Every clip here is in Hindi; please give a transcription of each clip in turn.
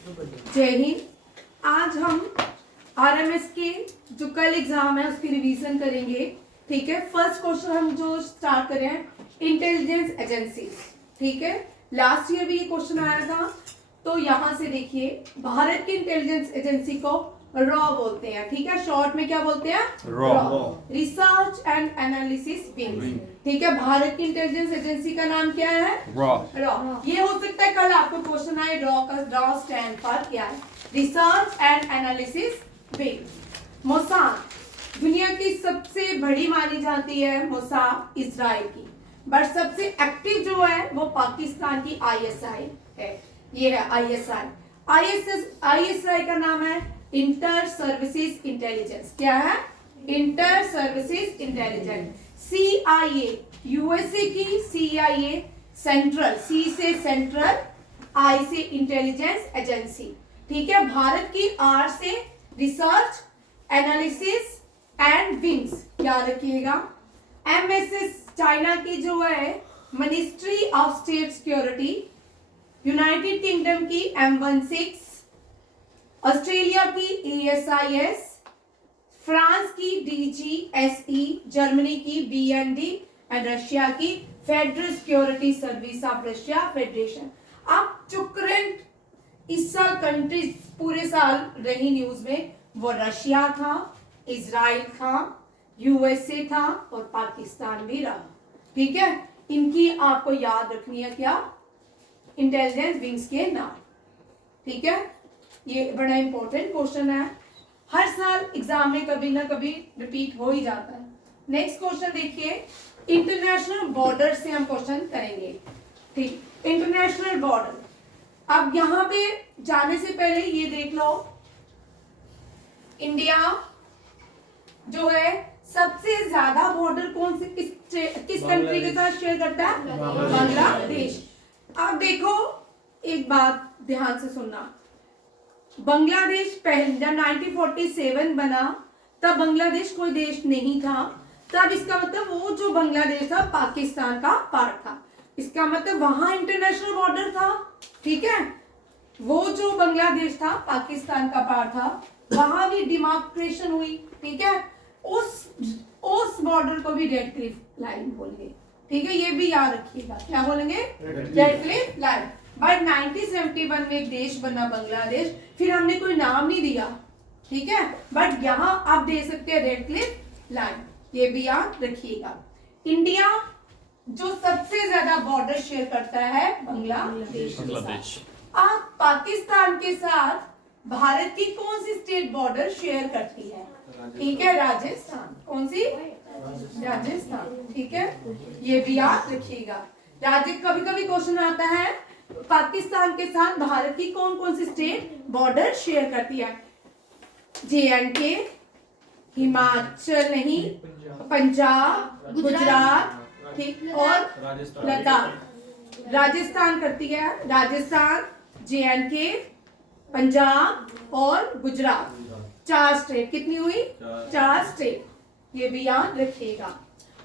जय हिंद। आज हम आरएमएस के जो कल एग्जाम है उसकी रिवीजन करेंगे। ठीक है, फर्स्ट क्वेश्चन हम जो स्टार्ट कर रहे हैं इंटेलिजेंस एजेंसी। ठीक है, लास्ट ईयर भी ये क्वेश्चन आया था। तो यहाँ से देखिए, भारत की इंटेलिजेंस एजेंसी को रॉ बोलते हैं। ठीक है, शॉर्ट में क्या बोलते हैं? Raw, research and analysis wing. ठीक है, भारत की इंटेलिजेंस एजेंसी का नाम क्या है? रॉ। ये हो सकता है कल आपको क्वेश्चन आए, रॉ का रॉ स्टैंड फॉर क्या है? Research and analysis wing. Mossad दुनिया की सबसे बड़ी मानी जाती है, मोसाद इजराइल की, बट सबसे एक्टिव जो है वो पाकिस्तान की आईएसआई है। ये है आईएसआई। आईएसआई का नाम है इंटर सर्विसेज इंटेलिजेंस। क्या है? Inter services intelligence. CIA USA की सीआईए, सेंट्रल, सी से सेंट्रल, आई से इंटेलिजेंस एजेंसी। ठीक है, भारत की आर से रिसर्च एनालिसिस एंड विंग्स, याद रखिएगा। एमएसएस चाइना की जो है ministry of state security, United kingdom की M16, ऑस्ट्रेलिया की ASIS, फ्रांस की DGSE, जर्मनी की BND एंड रशिया की federal security service of Russia federation. अब जो करंट इस साल कंट्रीज पूरे साल रही न्यूज में, वो रशिया था, इजराइल था, यूएसए था और पाकिस्तान भी रहा। ठीक है, इनकी आपको याद रखनी है क्या? इंटेलिजेंस विंग्स के नाम। ठीक है, ये बड़ा इंपॉर्टेंट क्वेश्चन है, हर साल एग्जाम में कभी ना कभी रिपीट हो ही जाता है। नेक्स्ट क्वेश्चन देखिए, इंटरनेशनल बॉर्डर से हम क्वेश्चन करेंगे। ठीक, इंटरनेशनल बॉर्डर। अब यहां पे जाने से पहले ये देख लो, इंडिया जो है सबसे ज्यादा बॉर्डर कौन से किस कंट्री के साथ शेयर करता है? बांग्लादेश। अब देखो, एक बात ध्यान से सुनना, बांग्लादेश पहले जब 1947 बना तब बांग्लादेश कोई देश नहीं था। तब इसका मतलब वो जो बांग्लादेश था पाकिस्तान का पार्ट था। इसका मतलब वहां इंटरनेशनल बॉर्डर था। ठीक है, वो जो बांग्लादेश था पाकिस्तान का पार्ट था, वहां भी डिमार्केशन हुई। ठीक है, उस बॉर्डर को भी रेड क्लिफ लाइन बोलेंगे। ठीक है, ये भी याद रखिएगा, क्या बोलेंगे? Red Cliff line. बट 1971 में एक देश बना बांग्लादेश, फिर हमने कोई नाम नहीं दिया। ठीक है, बट यहाँ आप दे सकते हैं रेड क्लिफ लाइन, ये भी याद रखिएगा। इंडिया जो सबसे ज्यादा बॉर्डर शेयर करता है बांग्लादेश के साथ। आप पाकिस्तान के साथ भारत की कौन सी स्टेट बॉर्डर शेयर करती है? ठीक है, राजस्थान। कौन सी? राजस्थान। ठीक है, ये भी याद रखिएगा। कभी कभी क्वेश्चन आता है पाकिस्तान के साथ भारत की कौन कौन सी स्टेट बॉर्डर शेयर करती है? JNK, हिमाचल नहीं, पंजाब, गुजरात, ठीक, और लद्दाख। राजस्थान करती है, राजस्थान, JNK, पंजाब और गुजरात, 4 स्टेट। कितनी हुई? 4 स्टेट, ये भी याद रखिएगा।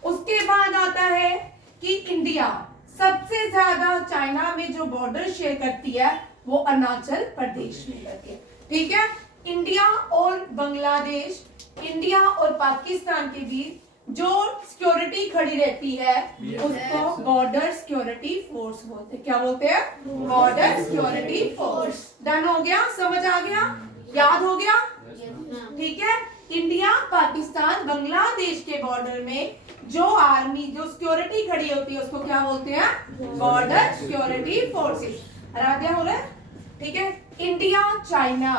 उसके बाद आता है कि इंडिया सबसे ज्यादा चाइना में जो बॉर्डर शेयर करती है वो अरुणाचल प्रदेश में करती है। ठीक है, इंडिया और बांग्लादेश, इंडिया और पाकिस्तान के बीच जो सिक्योरिटी खड़ी रहती है उसको बॉर्डर सिक्योरिटी फोर्स बोलते हैं। क्या बोलते हैं? Border security force. डन हो गया? समझ आ गया? याद हो गया? ठीक है, इंडिया, पाकिस्तान, बांग्लादेश के बॉर्डर में जो आर्मी, जो सिक्योरिटी खड़ी होती है उसको क्या बोलते हैं? Border security forces. आराध्या हो रहा है? ठीक है, इंडिया चाइना।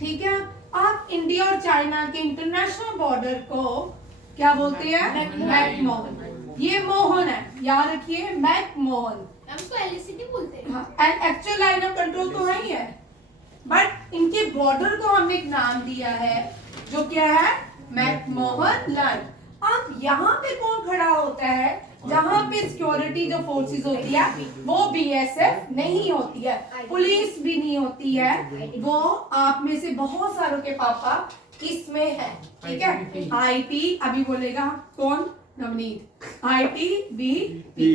ठीक है, आप इंडिया और चाइना के इंटरनेशनल बॉर्डर को क्या बोलते हैं? मैकमोहन। ये मोहन है, याद रखिए, मैकमोहन। हमको एलएसी नहीं बोलते। हाँ, एक्चुअल लाइन ऑफ कंट्रोल तो है ही है, बट इनके बॉर्डर को हमने एक नाम दिया है जो क्या है? McMahon line. अब यहाँ पे कौन खड़ा होता है? जहाँ पे सिक्योरिटी जो फोर्सेस होती है वो BSF नहीं होती है, पुलिस भी नहीं होती है, वो आप में से बहुत सारों के पापा इसमें है। ठीक है, IT अभी बोलेगा कौन? नवनीत। ITBP।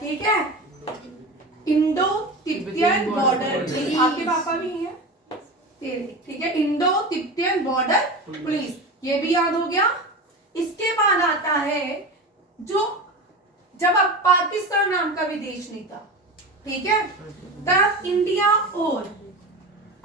ठीक है, इंडो तिब्बतियन बॉर्डर, आपके पापा भी हैं तेरे, ठीक है, इंडो तिब्बतियन बॉर्डर पुलिस, ये भी याद हो गया। इसके बाद आता है जो जब अब पाकिस्तान नाम का भी देश नहीं था, ठीक है, तब इंडिया और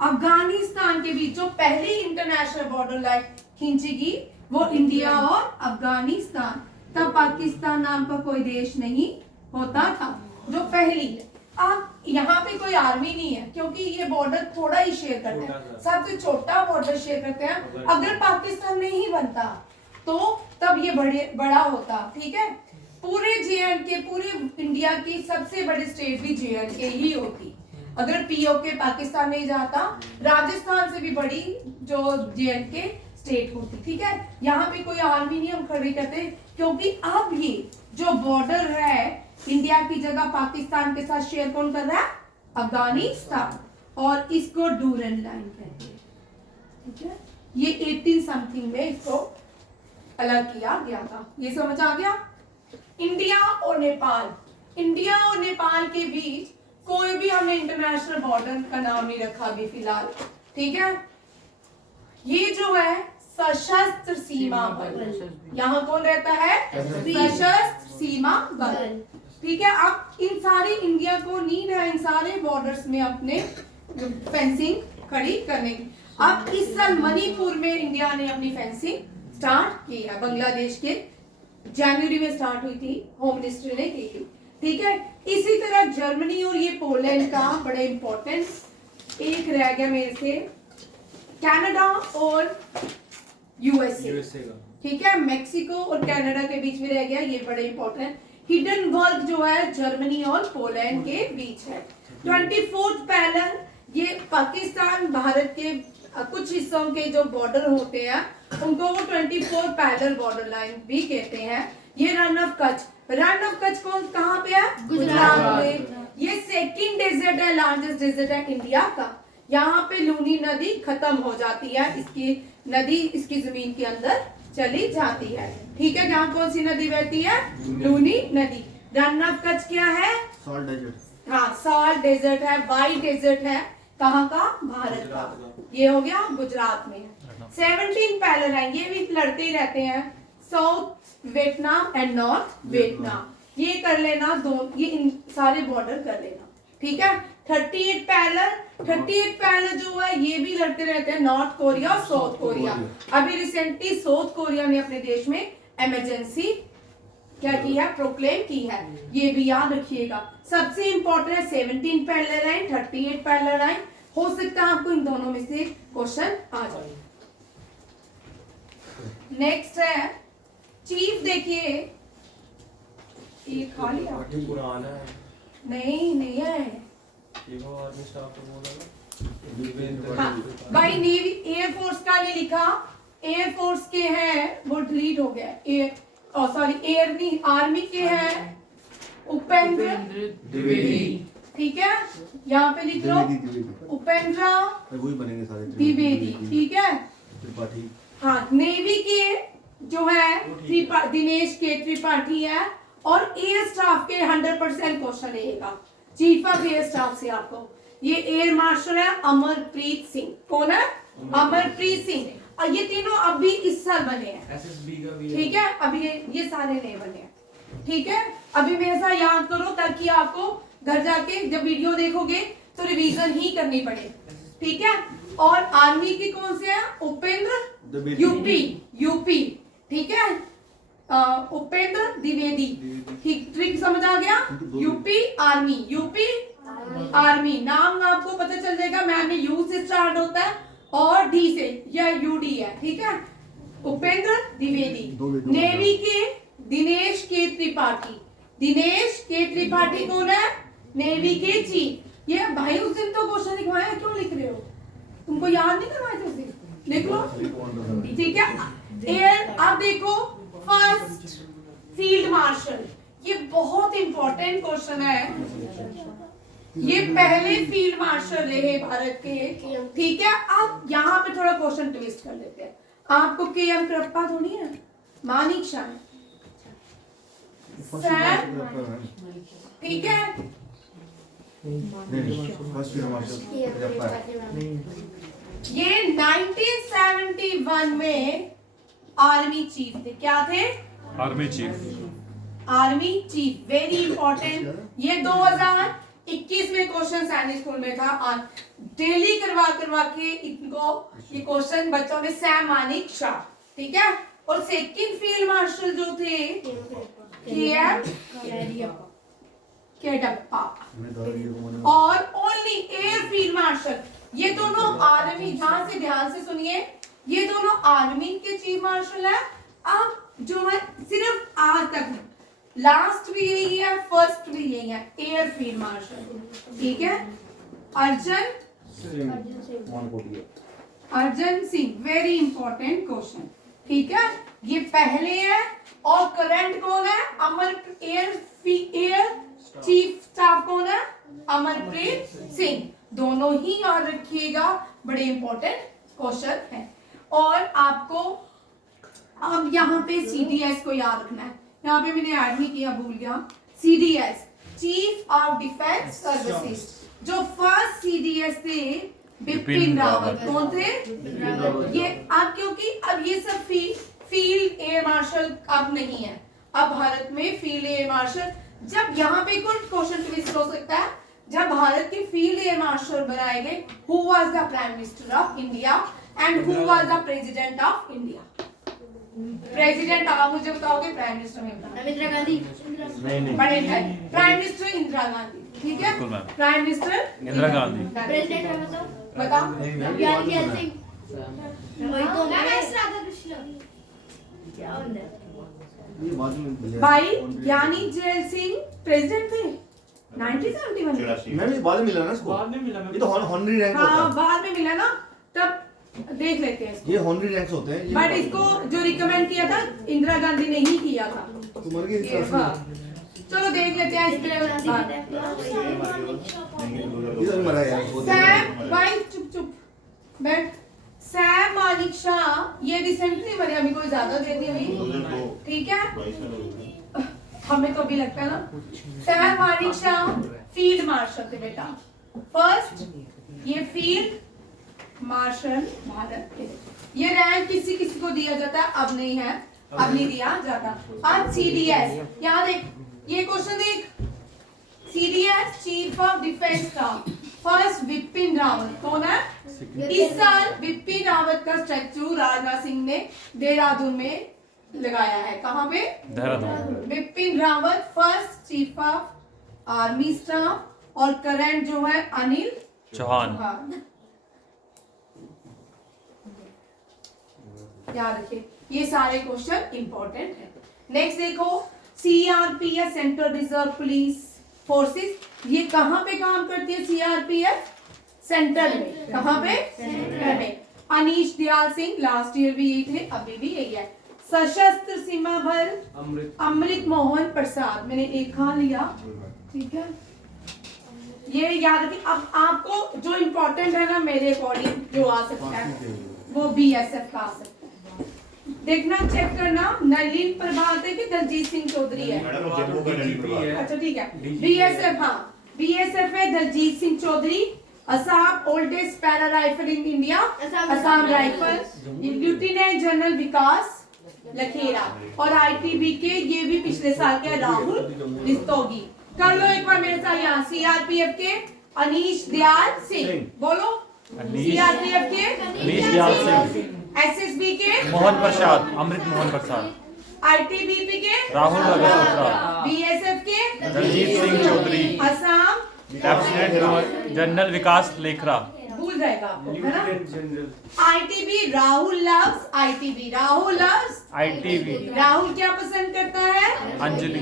अफगानिस्तान के बीच जो पहली इंटरनेशनल बॉर्डर लाइन खींची गई वो इंडिया और अफगानिस्तान, तब पाकिस्तान नाम का कोई देश नहीं होता था, जो पहली है। अब यहाँ पे कोई आर्मी नहीं है क्योंकि ये बॉर्डर थोड़ा ही शेयर करते हैं, सबसे छोटा बॉर्डर शेयर करते हैं। अगर पाकिस्तान नहीं बनता तो तब ये बड़ा होता, ठीक है। पूरे जे.एंड.के, पूरे इंडिया की सबसे बड़ी स्टेट भी जे.एंड.के ही होती अगर पीओके पाकिस्तान नहीं जाता। राजस्थान से भी बड़ी जो जे.एंड.के स्टेट होती, ठीक है। यहाँ पे कोई आर्मी नहीं हम खड़ी करते क्योंकि अब ये जो बॉर्डर है इंडिया की जगह पाकिस्तान के साथ शेयर कौन कर रहा है? अफगानिस्तान, और इसको डूरन लाइन कहते हैं, ठीक है। ये 18 समथिंग में इसको अलग किया गया था, ये समझ आ गया। इंडिया और नेपाल, इंडिया और नेपाल के बीच कोई भी हमने इंटरनेशनल बॉर्डर का नाम नहीं रखा अभी फिलहाल, ठीक है। ये जो है सशस्त्र सीमा बल, यहाँ कौन रहता है? सशस्त्र सीमा बल, ठीक है। अब इन सारी इंडिया को नीड है इन सारे बॉर्डर्स में अपने फेंसिंग खड़ी करने की। अब इस साल मणिपुर में इंडिया ने अपनी फेंसिंग स्टार्ट की है, बांग्लादेश के जनवरी में स्टार्ट हुई थी, होम मिनिस्टर ने की थी, ठीक है। इसी तरह जर्मनी और ये पोलैंड का बड़ा इंपॉर्टेंट एक रह गया मेरे से, कनाडा और यूएसए का, ठीक है। मेक्सिको और कनाडा के बीच में रह गया, ये बड़े इंपॉर्टेंट। हिडनबर्ग जो है जर्मनी और पोलैंड के बीच है। 24th पैरेलल, ये पाकिस्तान भारत के कुछ हिस्सों के जो बॉर्डर होते हैं उनको वो 24th पैरेलल बॉर्डर लाइन भी कहते हैं। ये run of Kutch, run of Kutch कौन कहाँ पे है? गुजरात में। ये सेकंड डेजर्ट है, लार्जेस्ट डेजर्ट है इंडिया का। यहाँ पे लूनी नदी खत्म हो जाती है, इसकी नदी इसकी जमीन के अंदर चली जाती है, ठीक है। यहाँ कौन सी नदी बहती है? लूनी नदी। रन ऑफ कच्छ क्या है? सॉल्ट डेजर्ट, हाँ सॉल्ट डेजर्ट है, वाइट डेजर्ट है, कहाँ का? भारत का। ये हो गया गुजरात में। 17 पैरेलल है, ये भी लड़ते ही रहते हैं, south Vietnam and north Vietnam. ये कर लेना दो, ये इन सारे बॉर्डर कर लेना, ठीक है। 38 पैरेलल, 38 पैरेलल जो है ये भी लड़ते रहते हैं, नॉर्थ कोरिया और साउथ कोरिया। अभी रिसेंटली साउथ कोरिया ने अपने देश में इमरजेंसी क्या की है? प्रोक्लेम की है, ये भी याद रखिएगा। सबसे इंपॉर्टेंट है 17 पैरेलल लाइन, 38 पैरेलल लाइन। हो सकता है आपको इन दोनों में से क्वेश्चन आ जाए। नेक्स्ट है चीफ, देखिए ये खा लिया, पुराना है, नहीं है देखो आर्मी स्टाफ को बोला ना। हाँ, भाई नेवी एयरफोर्स का नहीं लिखा, एयरफोर्स के हैं वो डिलीट हो गया। सॉरी एयर नहीं, आर्मी के हैं उपेंद्र द्विवेदी, ठीक है। यहाँ पे लिख लो उपेंद्र वही बनेंगे सारे द्विवेदी, ठीक है। त्रिपाठी, हाँ नेवी के जो है दिनेश के त्रिपाठी है, और एयर स्टाफ के 100% क्वेश्चन रहेगा चीफ ऑफ एयर स्टाफ से आपको। ये एयर मार्शल है अमरप्रीत सिंह, कौन है? अमरप्रीत सिंह। और ये तीनों अभी इस साल बने हैं, एसएसबी का भी, ठीक है। अभी ये सारे नए बने हैं, ठीक है। अभी मेरे साथ याद करो ताकि आपको घर जाके जब वीडियो देखोगे तो रिवीजन ही करनी पड़े, ठीक है। और आर्मी के कौन से हैं? उपेंद्र यूपी, ठीक है। उपेंद्र द्विवेदी, ठीक, ट्रिक समझ आ गया। यूपी आर्मी, नाम आपको पता चल जाएगा, मैंने यू से स्टार्ट होता है और डी से, या यूडी है, ठीक है। उपेंद्र द्विवेदी। नेवी के दिनेश के त्रिपाठी कौन है? नेवी के चीफ। ये भाई उस दिन तो क्वेश्चन लिखवाया, क्यों लिख रहे हो? तुमको याद नहीं करवाया था? लिख लो, ठीक है। एयर, आप देखो फर्स्ट फील्ड मार्शल, ये बहुत इंपॉर्टेंट क्वेश्चन है। ये पहले फील्ड मार्शल रहे भारत के, ठीक है। अब यहाँ पे थोड़ा क्वेश्चन ट्विस्ट कर लेते हैं। आपको के.एम. कृपा थोड़ी है, मानिक शाह, ठीक है। नहीं फर्स्ट फील्ड मार्शल करियप्पा है। ये 1971 में आर्मी चीफ थे। क्या थे? Army chief. Army chief, very important. ये 2021 में क्वेश्चन सैनिक स्कूल में था। डेली करवा के इनको ये क्वेश्चन बच्चों ने सैम मानिक शाह, ठीक है। और सेकंड फील्ड मार्शल जो थे केएम केडप्पा, और ओनली एयर फील्ड मार्शल। ये दोनों आर्मी, ध्यान से सुनिए, ये दोनों आर्मी के चीफ मार्शल है। अब जो है सिर्फ आज तक लास्ट भी यही है, फर्स्ट भी यही है, एयर फील्ड मार्शल, ठीक है। Arjan Singh, very important question, ठीक है। ये पहले है। और करंट कौन है? एयर चीफ स्टाफ कौन है? अमरप्रीत सिंह। दोनों ही याद रखिएगा, बड़े इंपॉर्टेंट क्वेश्चन है। और आपको अब यहाँ पे सीडीएस को याद रखना है। यहाँ पे मैंने ऐड नहीं किया, भूल गया। CDS, chief of defence services. जो फर्स्ट सीडीएस थे बिपिन रावत। कौन थे? ये अब क्योंकि अब ये सब फील्ड एयर मार्शल अब नहीं है। अब भारत में फील्ड एयर मार्शल, जब यहाँ पे कोई क्वेश्चन ट्विस्ट हो सकता है, जब भारत के फील्ड एयर मार्शल बनाए गए, who was the prime minister of India and who was the president of India? President आप मुझे बताओगे, प्राइम मिनिस्टर में बताओ। इंदिरा गांधी। नहीं बड़े प्राइम मिनिस्टर इंदिरा गांधी, ठीक है। बिल्कुल ma'am. Prime minister Indira Gandhi. President है बताओ। बताओ। ज्ञान जैल सिंह। वही तो राधाकृष्ण। क्या होता है? ये बाद में भाई ज्ञानी जैल सिंह प्रेसिडेंट थे 1971 में। मैम ये बाद में मिला ना इसको। बाद में मिला। ये तो हॉनरी रैंक हाँ, होता है। बाद में मिला ना, तब देख लेते हैं इसको। ये हॉनरी रैंक्स होते हैं। बट इसको जो रिकमेंड किया था इंदिरा गांधी ने ही किया था। तो मर गई इस ये, तरह हाँ। चलो देख लेते हैं इस पे। ये तो मरा यार। सैम, भाई चुप बैठ। सैम मानिक शाह ये रिसेंटली मरे, अभी कोई ज्यादा देर नहीं हुई, ठीक है। हमें तो अभी लगता है ना। Sam Manik Shah field marshal थे बेटा। फर्स्ट ये फील्ड मार्शल भारत के। ये रैंक किसी किसी को दिया जाता है, अब नहीं है, अब नहीं दिया जाता। अब सीडीएस, यहाँ देख, ये क्वेश्चन देख। CDS chief of defence staff, first Vipin Rawat. कौन है? इस साल विपिन रावत का स्टैचू राजनाथ सिंह ने देहरादून में लगाया है। कहाँ पे? Dehradun. Vipin Rawat first chief of army staff, और करंट जो है अनिल चौहान। याद रखिए, ये सारे क्वेश्चन इंपॉर्टेंट है। नेक्स्ट देखो, CRPF central reserve police forces, ये कहाँ पे काम करती है? सीआरपीएफ सेंट्रल में। कहाँ पे? सेंट्रल में। अनीश दयाल सिंह लास्ट ईयर भी यही थे, अभी भी यही है। सशस्त्र सीमा बल अमृत मोहन प्रसाद, मैंने एक खा लिया, ठीक है। ये याद रखिए। अब आपको जो इम्पोर्टेंट है ना, मेरे अकॉर्डिंग जो आ सकता है वो बीएसएफ का आ सकता है। देखना, चेक करना, नलिन प्रभात है कि दलजीत सिंह चौधरी है? अच्छा ठीक है, बीएसएफ। हाँ, बीएसएफ है Daljit Singh Chaudhary. Assam oldest para rifle in India, Assam rifle. Lieutenant general Vikas Lakhera. और आईटीबी के ये भी पिछले साल के राहुल रिस्तोगी। कर लो एक बार मेरे साथ यहाँ। सीआरपीएफ के अनीश दयाल सिंह, बोलो। सीआरपीएफ के अनीश दयाल सिंह। एसएसबी के मोहन प्रसाद, अमृत मोहन प्रसाद। आईटीबीपी के राहुल अग्रवाल। बीएसएफ के दलजीत सिंह चौधरी। असम लेफ्टिनेंट जनरल विकास लेखरा। भूल जाएगा आपको, है ना। General. ITB Rahul loves ITB. Rahul loves ITB. Rahul क्या पसंद करता है? अंजलि।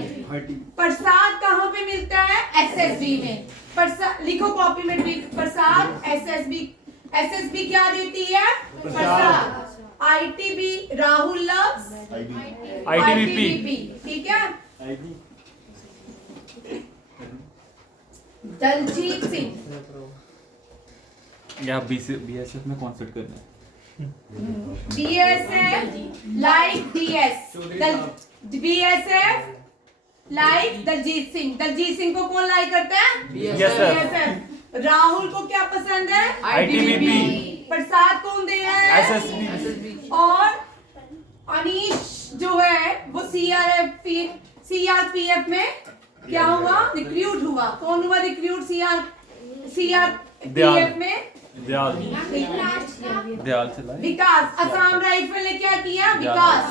प्रसाद कहाँ पे मिलता है? एसएसबी में। प्रसाद लिखो कॉपी में, प्रसाद एसएसबी। एसएसबी क्या देती है? Prasad. ITB Rahul loves ITBP. ठीक है। दलजीत सिंह, या बीएसएफ में कॉन्सेप्ट करना है। BSF like DS. BSF like Daljit Singh. Daljit Singh को कौन लाइक करता है? Yes, sir. BSF। राहुल को क्या पसंद है? ITBP। प्रसाद कौन दे रहा है? SSB। और अनीश जो है वो CRPF में क्या हुआ? रिक्रूट हुआ। कौन हुआ रिक्रूट CRPF में? दयाल दयाल चलाए। विकास। असम राइफल ने क्या किया? विकास।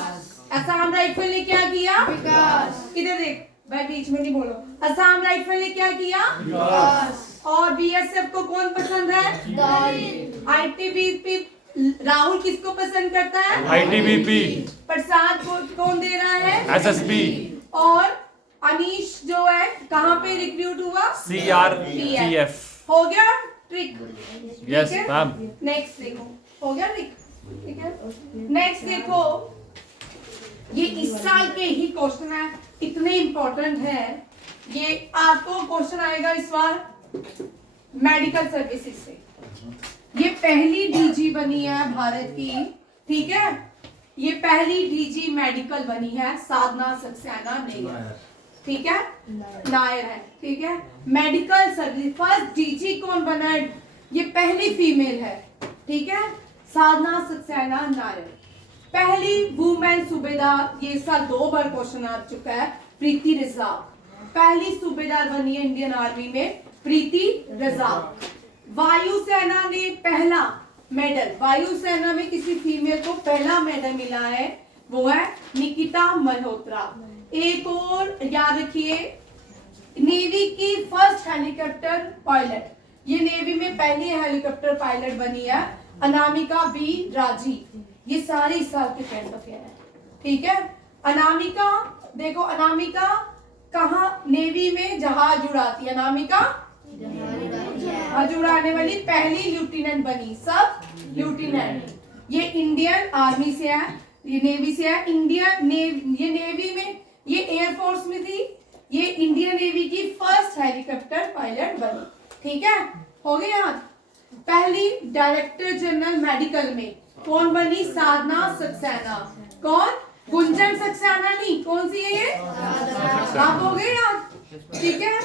असम राइफल ने क्या किया? विकास। इधर देख भाई, बीच में नहीं बोलो। असम राइफल ने क्या किया? विकास। और BSF को कौन पसंद है? ITBP। राहुल किसको पसंद करता है? ITBP। प्रसाद को कौन दे रहा है? SSB। और अनीश जो है कहाँ पे रिक्रूट हुआ? CRPF। हो गया ट्रिक? Yes, ma'am। नेक्स्ट देखो, हो गया ट्रिक? ठीक है। नेक्स्ट देखो, ये इस साल के ही क्वेश्चन है, इतने इंपॉर्टेंट है। ये आपको क्वेश्चन आएगा इस बार मेडिकल सर्विसेज से। ये पहली DG बनी है भारत की, ठीक है। ये पहली DG मेडिकल बनी है, साधना सक्सेना नायर, ठीक है, नायर है, ठीक है। मेडिकल सर्विस फर्स्ट DG कौन बना है? ये पहली फीमेल है, ठीक है, साधना सक्सेना नायर। पहली वुमेन सूबेदार, ये साल 2 बार क्वेश्चन आ चुका है, प्रीति रिजाव। पहली सूबेदार बनी है इंडियन आर्मी में, प्रीति रिजाव। वायुसेना ने पहला मेडल, वायुसेना में किसी फीमेल को पहला मेडल मिला है, वो है निकिता मल्होत्रा। एक और याद रखिए, नेवी की फर्स्ट हेलीकॉप्टर पायलट, ये नेवी में पहली हेलीकॉप्टर पायलट बनी है, अनामिका बी राजी। ये सारे इस साल के करंट अफेयर है, ठीक है। अनामिका देखो, अनामिका कहाँ नेवी में जहाज उड़ाती है, अनामिका जहाज उड़ाने वाली पहली लेफ्टिनेंट बनी, सब लेफ्टिनेंट। ये इंडियन आर्मी से है, ये नेवी से है। ये नेवी में, ये एयरफोर्स में थी, ये इंडियन नेवी की फर्स्ट हेलीकॉप्टर पायलट बनी, ठीक है। हो गया याद? पहली डायरेक्टर जनरल मेडिकल में कौन बनी? साधना सक्सेना। कौन? गुंजन सक्सेना नहीं, कौन सी है ये? आप हो गए याद, ठीक है।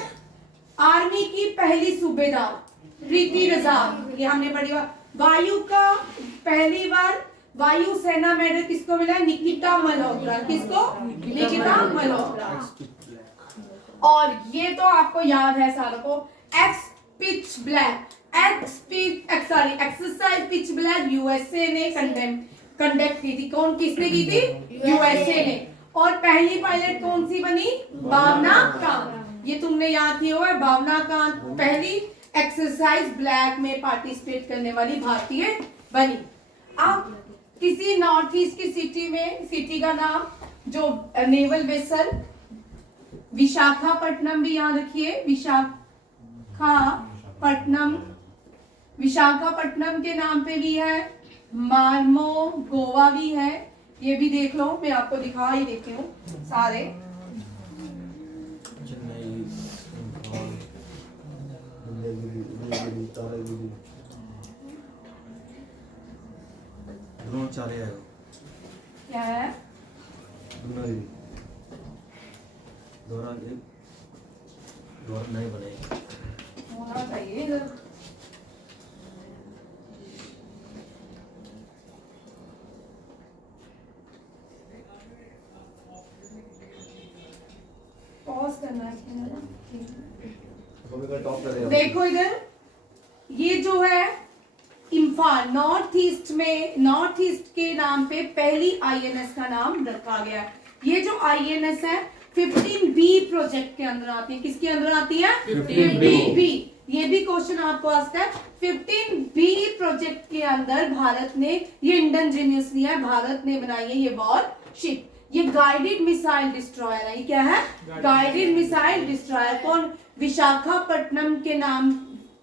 आर्मी की पहली सूबेदार प्रीति रिजाव, ये हमने पढ़ी। वायु का पहली बार वायुसेना मेडल किसको मिला? निकिता मल्होत्रा। किसको? निकिता मल्होत्रा। और ये तो आपको याद है सारों को, एक्सरसाइज पिच ब्लैक USA ने कंडक्ट की थी। कौन, किसने की थी? USA ने। और पहली पायलट कौन सी बनी? भावना कांत। ये तुमने याद किया हुआ है, भावना कांत पहली एक्सरसाइज ब्लैक में पार्टिसिपेट करने वाली भारतीय बनी। अब किसी नॉर्थ ईस्ट की सिटी का नाम, जो नेवल वेसल, विशाखापट्टनम भी याद रखिए, विशाखापट्टनम के नाम पे भी है, मार्मो गोवा भी है, ये भी देख लो, मैं आपको दिखा ही देती हूँ सारे। क्या है? नहीं बनेगा, होना चाहिए इधर। पॉज करना है, देखो इधर, ये जो है इम्फाल नॉर्थ ईस्ट के नाम पे पहली INS का नाम रखा गया है। ये जो INS है 15B प्रोजेक्ट के अंदर आती है। किसके अंदर आती है? 15B। ये भी क्वेश्चन आपको आ सकता है। 15B प्रोजेक्ट के अंदर भारत ने, ये इंडिजीनियस लिया है, भारत ने बनाई है ये वॉरशिप। ये गाइडेड मिसाइल डिस्ट्रॉयर है। ये क्या है? Guided missile destroyer. कौन? विशाखापट्टनम के नाम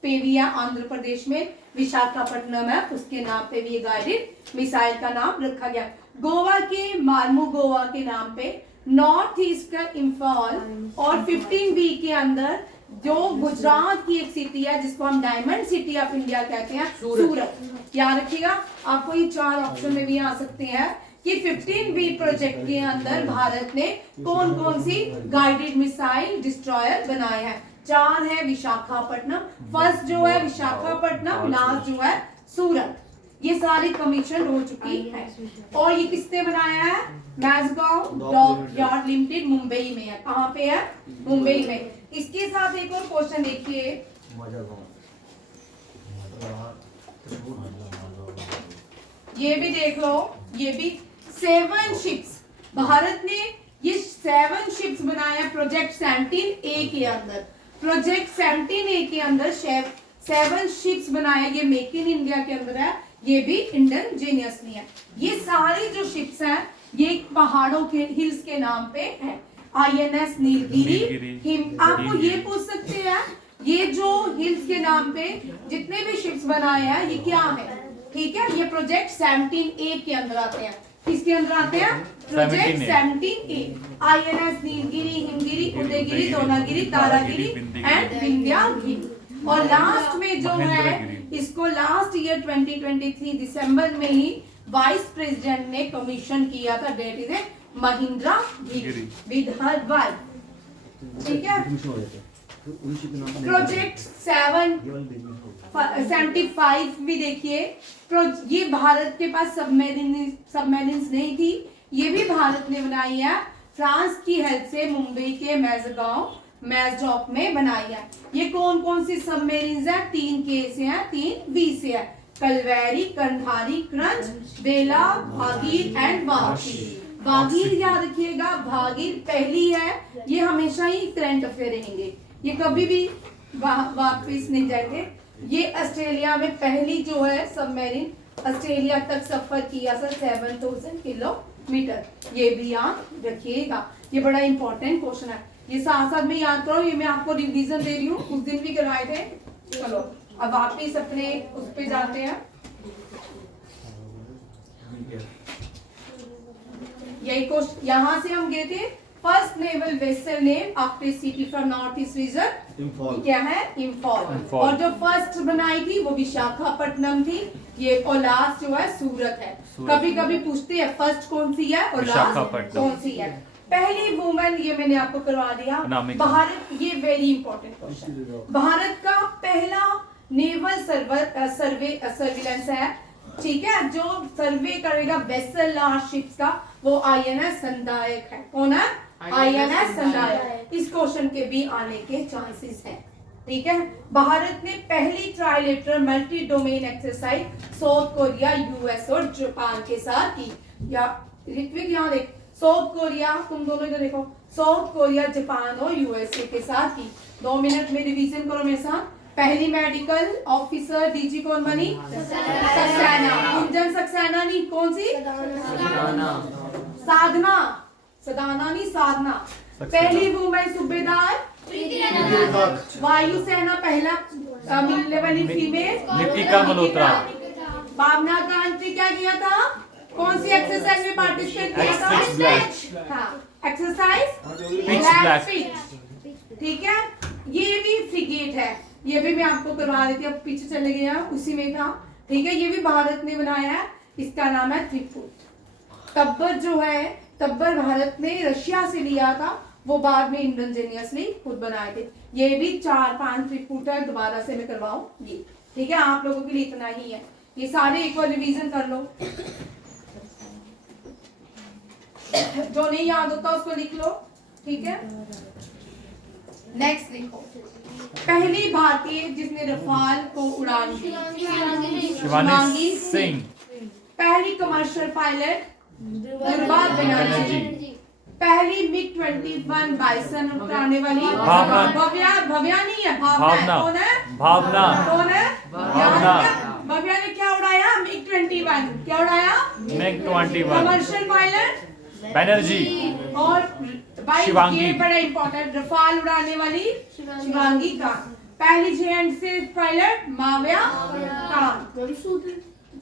पे भी है, आंध्र प्रदेश में विशाखापट्टनम है, उसके नाम पे भी ये गाइडेड मिसाइल का नाम रखा गया। गोवा के मार्मो गोवा के नाम पे, नॉर्थ ईस्ट का इम्फाल, और 15B के अंदर जो गुजरात की एक सिटी है जिसको हम डायमंड सिटी ऑफ इंडिया कहते हैं, सूरत। याद रखिएगा, आपको ये 4 ऑप्शन में भी आ सकते हैं कि 15B प्रोजेक्ट के अंदर भारत ने कौन कौन सी गाइडेड मिसाइल डिस्ट्रॉयर बनाए हैं। 4 है विशाखापट्टनम, फर्स्ट जो है विशाखापट्टनम, लास्ट जो है सूरत। ये सारी कमीशन हो चुकी है। और ये किसने बनाया है? मैजगांव डॉकयार्ड लिमिटेड मुंबई में है। कहाँ पे है? मुंबई में। इसके साथ एक और क्वेश्चन देखिए, ये भी देख लो, ये भी 7 शिप्स भारत ने ये 7 शिप्स बनाया प्रोजेक्ट 17A के अंदर। प्रोजेक्ट 17A के अंदर 7 शिप्स बनाया, ये मेक इन इंडिया के अंदर है, ये भी इंडिजीनियसली है। ये सारी जो शिप्स हैं ये पहाड़ों के हिल्स के नाम पे है। INS नीलगिरी। आपको ये पूछ सकते हैं, ये जो हिल्स के नाम पे जितने भी शिप्स बनाए हैं ये क्या है? ठीक है, ये प्रोजेक्ट 17A के अंदर आते हैं। किसके अंदर आते हैं? Project 17A। INS Nilgiri, Himgiri, Udaygiri, Dronagiri, Taragiri and Vindhyagiri. और लास्ट में जो है इसको लास्ट ईयर 2023 दिसंबर में ही वाइस प्रेसिडेंट ने कमीशन किया था। That is Mahendragiri with her wife. ठीक है, प्रोजेक्ट 75 भी देखिए। ये भारत के पास सबमरीन्स नहीं थी, ये भी भारत ने बनाई है फ्रांस की हेल्प से। मुंबई के मैजडॉक में बनाई है। ये कौन कौन सी सबमरीन्स है? 3K से है, 3V से है। कलवेरी, कंधारी, क्रंच, वेला, भागीर एंड वागीर। वागीर याद रखिएगा, भागीर पहली है, ये हमेशा ही करंट अफेयर रहेंगे, ये कभी भी वापस नहीं जाएंगे। ये ऑस्ट्रेलिया में पहली जो है सबमरीन ऑस्ट्रेलिया तक सफर किया सर 7000 किलोमीटर। ये भी याद रखिएगा, ये बड़ा इंपॉर्टेंट क्वेश्चन है। ये साथ साथ में याद करो, ये मैं आपको रिवीजन दे रही हूँ, उस दिन भी करवाए थे। चलो अब वापिस अपने उस पे जाते हैं। यही क्वेश्चन यहाँ से हम गए थे। First naval vessel name after city from north east region क्या है? इम्फॉल। और जो फर्स्ट बनाई थी वो विशाखापट्टनम थी। ये और लास्ट जो है सूरत है। कभी कभी पूछते हैं फर्स्ट कौन सी है और लास्ट कौन सी है। पहली वुमेन, ये मैंने आपको करवा दिया। भारत, ये वेरी इंपॉर्टेंट क्वेश्चन, भारत का पहला नेवल सर्विलेंस है। ठीक है, जो सर्वे करेगा वेसल लार्ज शिप्स का वो INS संदायक है। कौन है? INS संदायक। इस क्वेश्चन के भी आने के चांसेस हैं। ठीक है, भारत ने पहली trilateral multi domain exercise south Korea, US और जापान के साथ की। या ऋत्विक यहाँ देख, साउथ कोरिया, तुम दोनों इधर देखो, साउथ कोरिया, जापान और USA के साथ की। 2 मिनट में रिवीजन करो मेरे साथ। पहली मेडिकल ऑफिसर DG कौन बनी? सक्सेना। कुंजन सक्सेना नहीं, कौन सी? साधना। सदाना नहीं, साधना। पहली वुमेन सूबेदार वायुसेना, पहला मिलने वाली फीमेल नितिका मल्होत्रा। भावना गांधी क्या किया था? कौन सी एक्सरसाइज में पार्टिसिपेट किया था? हाँ, एक्सरसाइज ठीक है, ये भी फ्रिगेट है, ये भी मैं आपको करवा देती हूँ। अब पीछे चले गए हैं, उसी में था। ठीक है, ये भी भारत ने बनाया है, इसका नाम है त्रिपुट। तब्बर जो है, तब्बर भारत ने रशिया से लिया था, वो बाद में इंडिजीनियसली खुद बनाए थे। ये भी 4-5 त्रिपुट है, दोबारा से मैं करवाऊंगी। ठीक है, आप लोगों के लिए इतना ही है। ये सारे एक बार रिवीजन कर लो। जो नहीं याद होता उसको लिख लो। ठीक है, नेक्स्ट देखो। पहली भारतीय जिसने रफाल को उड़ान दी, शिवांगी सिंह। पहली कमर्शियल पायलट दुर्गा बनर्जी। पहली MiG-21 बाइसन उड़ाने वाली भव्या नहीं है, भावना। कौन है? भावना। कौन है? भावना। भव्या ने क्या उड़ाया? MiG-21। क्या उड़ाया? MiG-21। Commercial pilot Banerjee. और शिवांगी, बड़ा इंपॉर्टेंट, रफाल उड़ाने वाली शिवांगी खान। पहली जेएंड से पायलट माव्या कांत।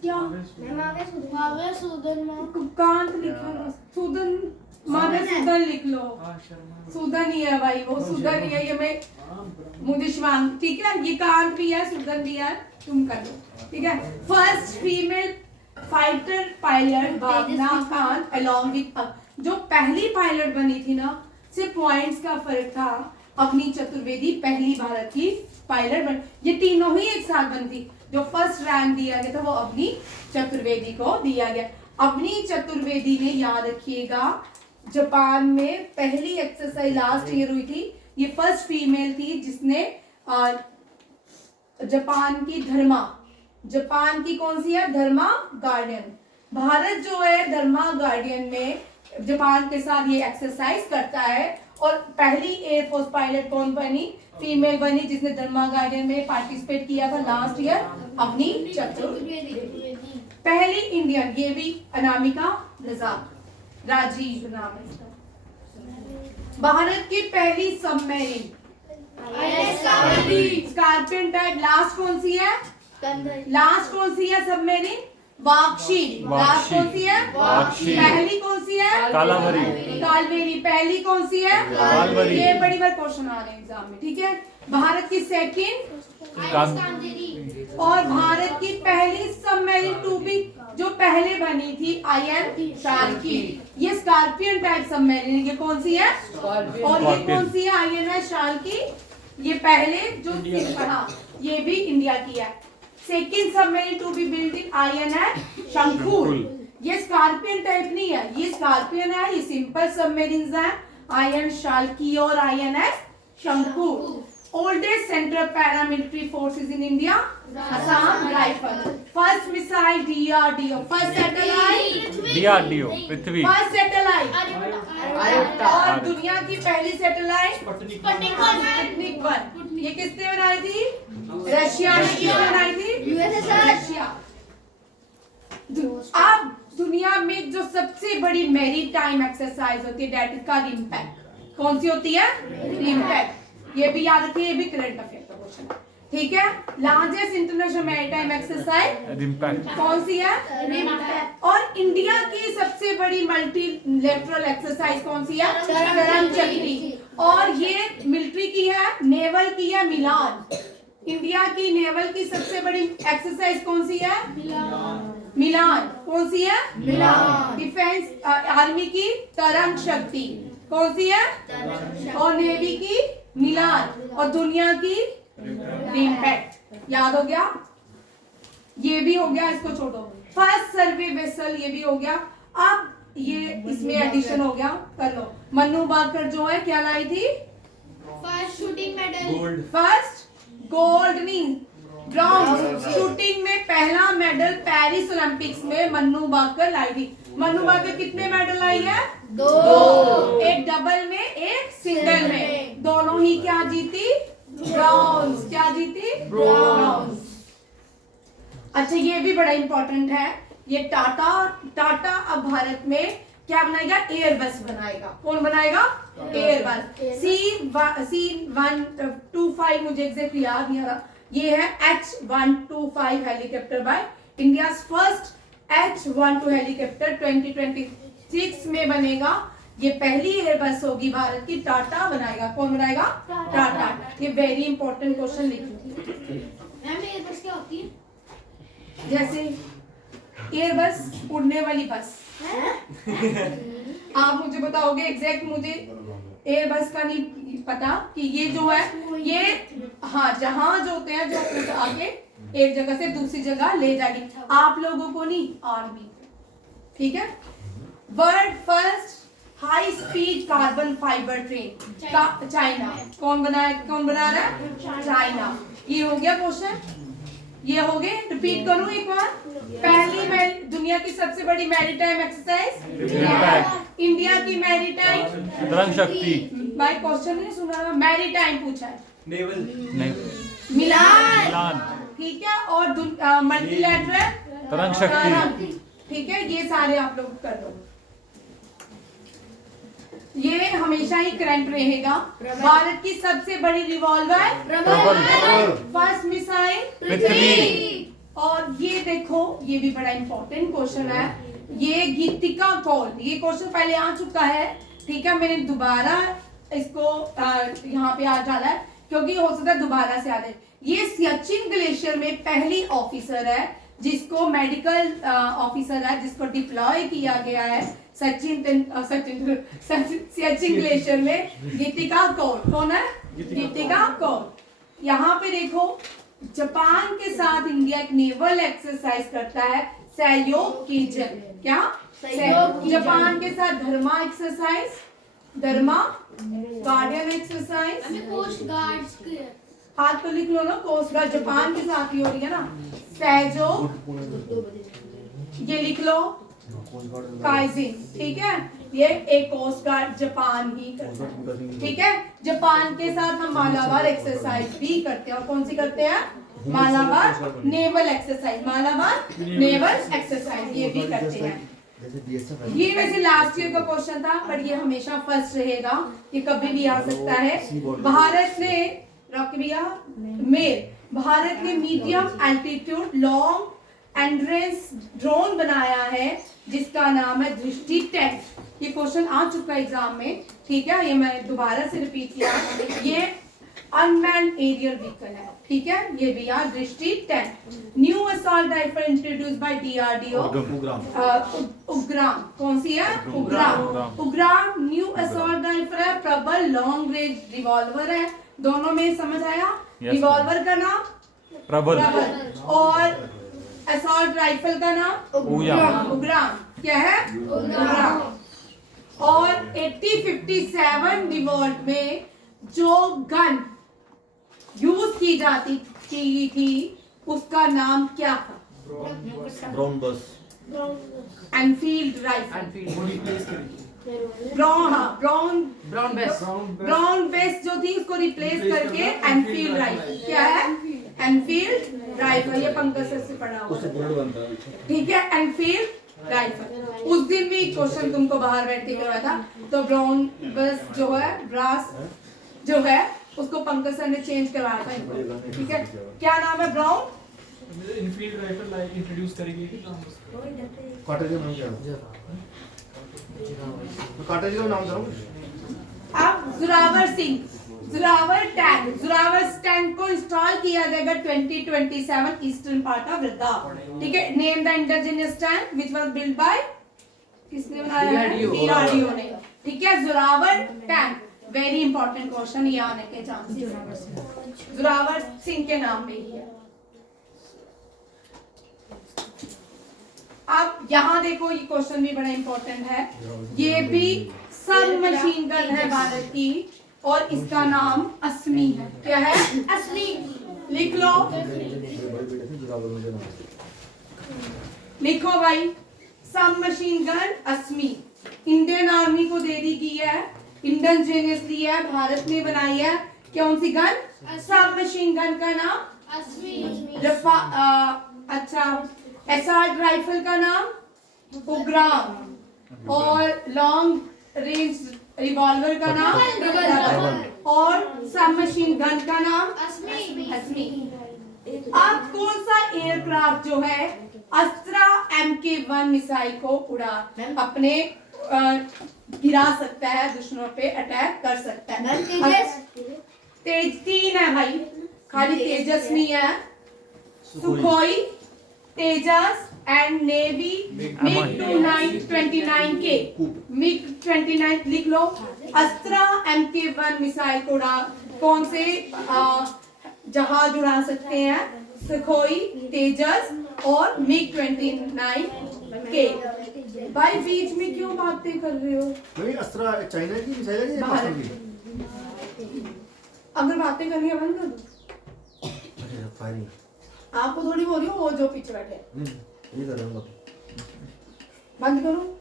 क्या? माव्या सूदन कांत लिखा, सूदन, माव्या सूदन लिख लो। सूदन ही है भाई, वो सूदन ही है। ये मैं मुझे शिवांगी, ठीक है, ये कांत भी है, सूदन भी है, तुम कर लो। ठीक है, first female fighter pilot Bhawana Khan along with जो पहली पायलट बनी थी ना, सिर्फ पॉइंट्स का फर्क था। अवनी चतुर्वेदी पहली भारत की पायलट बन, ये तीनों ही एक साथ बनी थी। जो फर्स्ट रैंक दिया गया था वो अवनी चतुर्वेदी को दिया गया। अवनी चतुर्वेदी ने, याद रखिएगा, जापान में पहली एक्सरसाइज लास्ट ईयर हुई थी। ये फर्स्ट फीमेल थी जिसने जापान की कौन सी है, धर्मा गार्डियन। भारत जो है धर्मा गार्डियन में जापान के साथ ये एक्सरसाइज करता है। और पहली एयरफोर्स पायलट कौन बनी, फीमेल बनी, जिसने धर्मा गार्डियन में पार्टिसिपेट किया था लास्ट ईयर, अवनी चतुर्वेदी। पहली इंडियन, ये भी अनामिका राजीव नाम है इसका। भारत की पहली सबमरीन स्कॉर्पियन टाइप। लास्ट कौन सी है, लास्ट कौन सी है सबमरीन, वाक्षी। लास्ट कौन सी है, वाक्षी। पहली कौन सी है, कालवेरी। पहली कौन सी है, कालवेरी। ये बड़ी बार क्वेश्चन आ रहे हैं एग्जाम में, ठीक है। भारत की सेकंड और भारत की पहली सबमरीन टू बी जो पहले बनी थी, IN शार्की। ये स्कॉर्पियन टाइप सबमरीन, ये कौन सी है, और ये कौन सी है, INS शार्की। ये पहले जो हाँ, ये भी इंडिया की है। Second submarine to be build in INS Shankur. ये स्कॉर्पियन टाइप नहीं है, ये स्कॉर्पियन है, ये सिंपल सबमरीन्स है, IN शार्की और INS Shankur. Oldest centre paramilitary forces in India, Assam rifle. First missile DRDO, first satellite DRDO Prithvi, first satellite और दुनिया की पहली सैटेलाइट स्पुतनिक 1। ये किसने बनाई थी, रशिया ने। किसने बनाई थी, रशिया। अब दुनिया में जो सबसे बड़ी मैरीटाइम एक्सरसाइज होती है, दैट इज कॉल्ड रिम्पैक। कौन सी होती है, रिम्पैक। ये भी याद रखिए, ये भी करंट अफेयर का क्वेश्चन है, ठीक है। लार्जेस्ट इंटरनेशनल मैरीटाइम एक्सरसाइज रिम्पैक कौन सी है, रिम्पैक। और इंडिया की सबसे बड़ी मल्टीलेटरल एक्सरसाइज कौन सी है, तरंग चक्री। और ये मिलिट्री की है, नेवल की है, मिलान। इंडिया की नेवल की सबसे बड़ी एक्सरसाइज कौन सी है, मिलान। कौन सी है, मिलान। डिफेंस आर्मी की तरंग शक्ति कौन सी है, और नेवी की मिलान, और दुनिया की रिम्पैक। याद हो गया, ये भी हो गया, इसको छोड़ो। फर्स्ट सर्वे वेसल, ये भी हो गया। अब ये इसमें एडिशन हो गया, कर लो। मन्नू बाकर जो है क्या लाई थी, first shooting medal, first gold नहीं, ब्रॉन्ज। शूटिंग में पहला मेडल पेरिस ओलंपिक्स में मन्नू बाकर लाई थी। मन्नू बाकर कितने मेडल लाई है, 2। एक डबल में, एक सिंगल में। दोनों ही क्या जीती, ब्रॉन्ज। क्या जीती, ब्रॉन्ज। अच्छा, ये भी बड़ा इंपॉर्टेंट है। ये टाटा अब भारत में क्या बनाएगा, एयरबस बनाएगा। कौन बनाएगा, एयरबस। C125 मुझे एग्जैक्टली याद नहीं आ रहा। ये है H125 helicopter by India. First H12 helicopter 2026 में बनेगा। ये पहली एयरबस होगी भारत की, टाटा बनाएगा। कौन बनाएगा, टाटा। ये वेरी इंपॉर्टेंट क्वेश्चन लिखिए। मैम एयरबस क्या होती है, जैसे एयरबस उड़ने वाली बस। आप मुझे बताओगे एग्जैक्ट, मुझे एयरबस का नहीं पता कि ये जो है, ये हाँ जहाज होते हैं जो उड़ आके एक जगह से दूसरी जगह ले जाएगी। आप लोगों को नहीं, आर्मी, ठीक है। World first high speed carbon fibre train China. कौन बना रहा है, चाइना। ये हो गया क्वेश्चन, ये हो गए। रिपीट करूं एक बार। पहली दुनिया की सबसे बड़ी मैरीटाइम एक्सरसाइज, इंडिया की मैरीटाइम तरंग शक्ति। भाई क्वेश्चन नहीं सुना, मैरीटाइम पूछा है, नहीं, मिलान, ठीक है। और मल्टीलैटरल तरंग शक्ति, ठीक है। ये सारे आप लोग कर दो, ये हमेशा ही करंट रहेगा। भारत की सबसे बड़ी रिवॉल्वर, फर्स्ट मिसाइल पृथ्वी। और ये देखो, ये भी बड़ा इंपॉर्टेंट क्वेश्चन है। ये गीतिका कौल, ये क्वेश्चन पहले आ चुका है, ठीक है। मैंने दोबारा इसको यहाँ पे आ डाला है क्योंकि हो सकता है दोबारा से आ जाए। ये सियाचिन ग्लेशियर में पहली ऑफिसर है जिसको मेडिकल ऑफिसर है, जिसको डिप्लॉय किया गया है सचिन ग्लेशियर में, गीतिका कौर। कौन है? गीतिका कौर। यहाँ पे देखो, जापान के साथ इंडिया एक नेवल एक्सरसाइज करता है, सहयोग कीजन। क्या? सहयोग जापान के साथ धर्मा एक्सरसाइज, धर्मा गार्डियन एक्सरसाइज। हमें कोस्ट गार्ड्स के हाथ तो लिख लो ना, कोस्ट गार्ड जापान के साथ ही हो रही है ना। सहयोग, ये लिख लो, काइजिन। ठीक है, ये एक कोस्ट गार्ड जापान ही करता है। ठीक है, जापान के साथ हम मालाबार एक्सरसाइज भी करते हैं। और कौन सी करते हैं? Malabar naval exercise, Malabar naval exercise ये भी करते हैं। ये वैसे लास्ट ईयर का क्वेश्चन था, पर ये हमेशा फर्स्ट रहेगा, ये कभी भी आ सकता है। भारत ने भारत ने मीडियम एल्टीट्यूड लॉन्ग एंड्रेंस ड्रोन बनाया है, जिसका नाम है दृष्टि 10। ये क्वेश्चन आ चुका है एग्जाम में। ठीक है, ये मैं दोबारा से रिपीट किया। ये अनमैन्ड एरियल व्हीकल है। ठीक है, ये भी यार, Drishti 10। New assault rifle introduced by DRDO, Ugram. कौन सी है? उग्राम न्यू असॉल्ट राइफल है, प्रबल लॉन्ग रेंज रिवॉल्वर है। दोनों में समझ आया? रिवॉल्वर का नाम प्रबल और असॉल्ट राइफल का नाम उग्राम। क्या है? उग्राम। और 8057 रिवॉल्ट में जो गन यूज की जाती थी उसका नाम क्या था? ब्राउन बस, एनफील्ड राइफल। ब्राउन बेस जो थी उसको रिप्लेस करके एनफील्ड राइफल। क्या है? Enfield rifle. ये पंकज सर से पढ़ा हुआ। ठीक है, एनफील्ड राइफल। उस दिन भी क्वेश्चन तुमको बाहर बैठ के करवाया था, तो ब्राउन बस जो है, ब्रास जो है, उसको पंकज सर ने चेंज करवाया था। ठीक है, क्या नाम है? ब्राउन इनफील्ड राइफल इंट्रोड्यूस करेंगे कि काटर का नाम क्या है? काटर जी का नाम बताओ। अब जोरावर टैंक को इंस्टॉल किया जाएगा 2027 ईस्टर्न पार्ट ऑफ लद्दाख। ठीक है, name the indigenous tank which was built by, किसने बनाया है? डीआरडीओ ने। ठीक है, Zorawar tank very important question, ये आने के चांसेस हैं। जोरावर सिंह के नाम पे ही है। अब यहाँ देखो, ये क्वेश्चन भी बड़ा इंपॉर्टेंट है। ये भी सब मशीन गन है भारत की, और इसका नाम अस्मी है। क्या है? अस्मी। लिख लो, लिखो भाई, सब मशीन गन अस्मी इंडियन आर्मी को दे दी गई है, इंडिजीनियसली है, भारत ने बनाई है। कौन सी गन? सब मशीन गन का नाम अस्मी। अच्छा, असॉल्ट राइफल का नाम उग्राम, और लॉन्ग रेंज रिवॉल्वर का नाम प्रबल, और सब मशीन गन का नाम अस्मी। अब कौन सा एयरक्राफ्ट जो है अस्त्रा MK1 मिसाइल को उड़ा अपने गिरा सकता है, दुश्मनों पे अटैक कर सकता है? तेज 3 है भाई, खाली तेजस नहीं है। Sukhoi, Tejas and navy MiG 29K, MiG 29 लिख लो। अस्त्रा MK1 मिसाइल को उड़ा, कौन से जहाज उड़ा सकते हैं? सुखोई, तेजस और मिग 29K। भाई बीच में क्यों बातें कर रहे हो? नहीं, अस्त्रा चाइना की मिसाइल है या पाकिस्तान की? अगर बातें करनी है बंद कर दो। अच्छा, फायरिंग आपको थोड़ी बोल रही हूँ, वो जो पीछे बैठे ये कर रहा हूँ। बंद करो।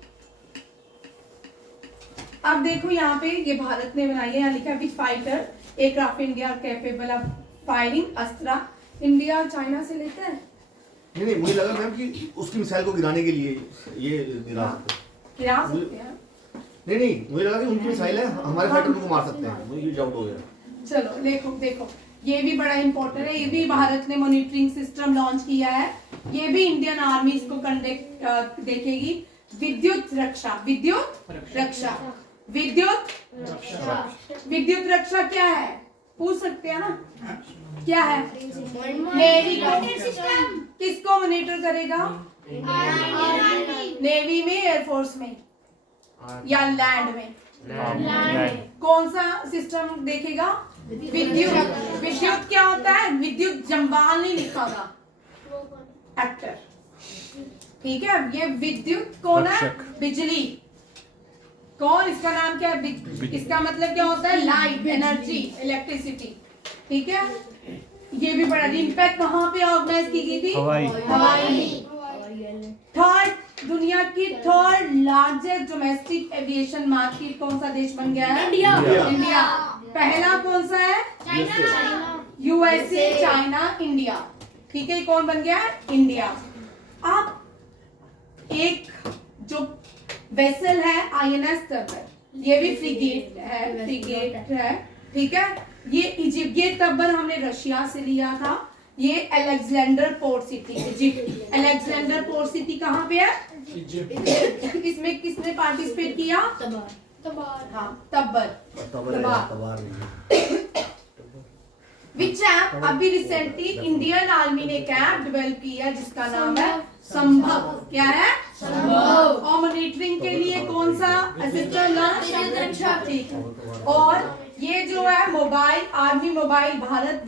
अब देखो यहाँ पे, ये भारत ने बनाई है, यहाँ लिखा है which fighter aircraft India capable of firing Astra. India China से लेता है? नहीं, मुझे लगा मैम कि उसकी मिसाइल को गिराने के लिए ये गिरा सकते हैं। नहीं, मुझे लगा कि उनकी मिसाइल है, हमारे फाइटर को मार सकते हैं, मुझे ये डाउट हो गया। चलो देखो, ये भी बड़ा इंपॉर्टेंट है। ये भी भारत ने मॉनिटरिंग सिस्टम लॉन्च किया है, ये भी इंडियन आर्मी इसको कंडक्ट देखेगी। विद्युत रक्षा क्या है? पूछ सकते हैं ना, क्या है? Navy system. किसको मॉनिटर करेगा? नेवी में, एयरफोर्स में या लैंड में? लैंड कौन सा सिस्टम देखेगा? विद्युत। विद्युत क्या होता है? विद्युत जम्वाल नहीं लिखा था, एक्टर। ठीक है, ये विद्युत कौन है? रक्षक। बिजली। कौन? इसका नाम क्या है? इसका मतलब क्या होता है? Light, energy, electricity. ठीक है, ये भी पढ़ा। इम्पैक्ट कहाँ पे ऑर्गेनाइज की गई थी? हवाई। थर्ड, दुनिया की third largest domestic aviation market कौन सा देश बन गया है? इंडिया। इंडिया। पहला कौन सा है? USA, China, India. ठीक है, कौन बन गया? इंडिया। अब एक जो वेसल है आईएनएस तब्बर, ये भी फ्रिगेट है। ठीक है, ये इजिप्ट, ये तब्बर हमने रशिया से लिया था। ये Alexander port city, Egypt. Alexander port city कहाँ पे है? इसमें किसने पार्टिसिपेट किया? हाँ, तब्बर। विच ऐप अभी रिसेंटली इंडियन आर्मी ने एक ऐप डेवलप किया जिसका नाम है संभव। क्या है? संभव। और मॉनिटरिंग के लिए कौन सा सिस्टम लॉन्च? ठीक है। और ये जो है mobile, army mobile Bharat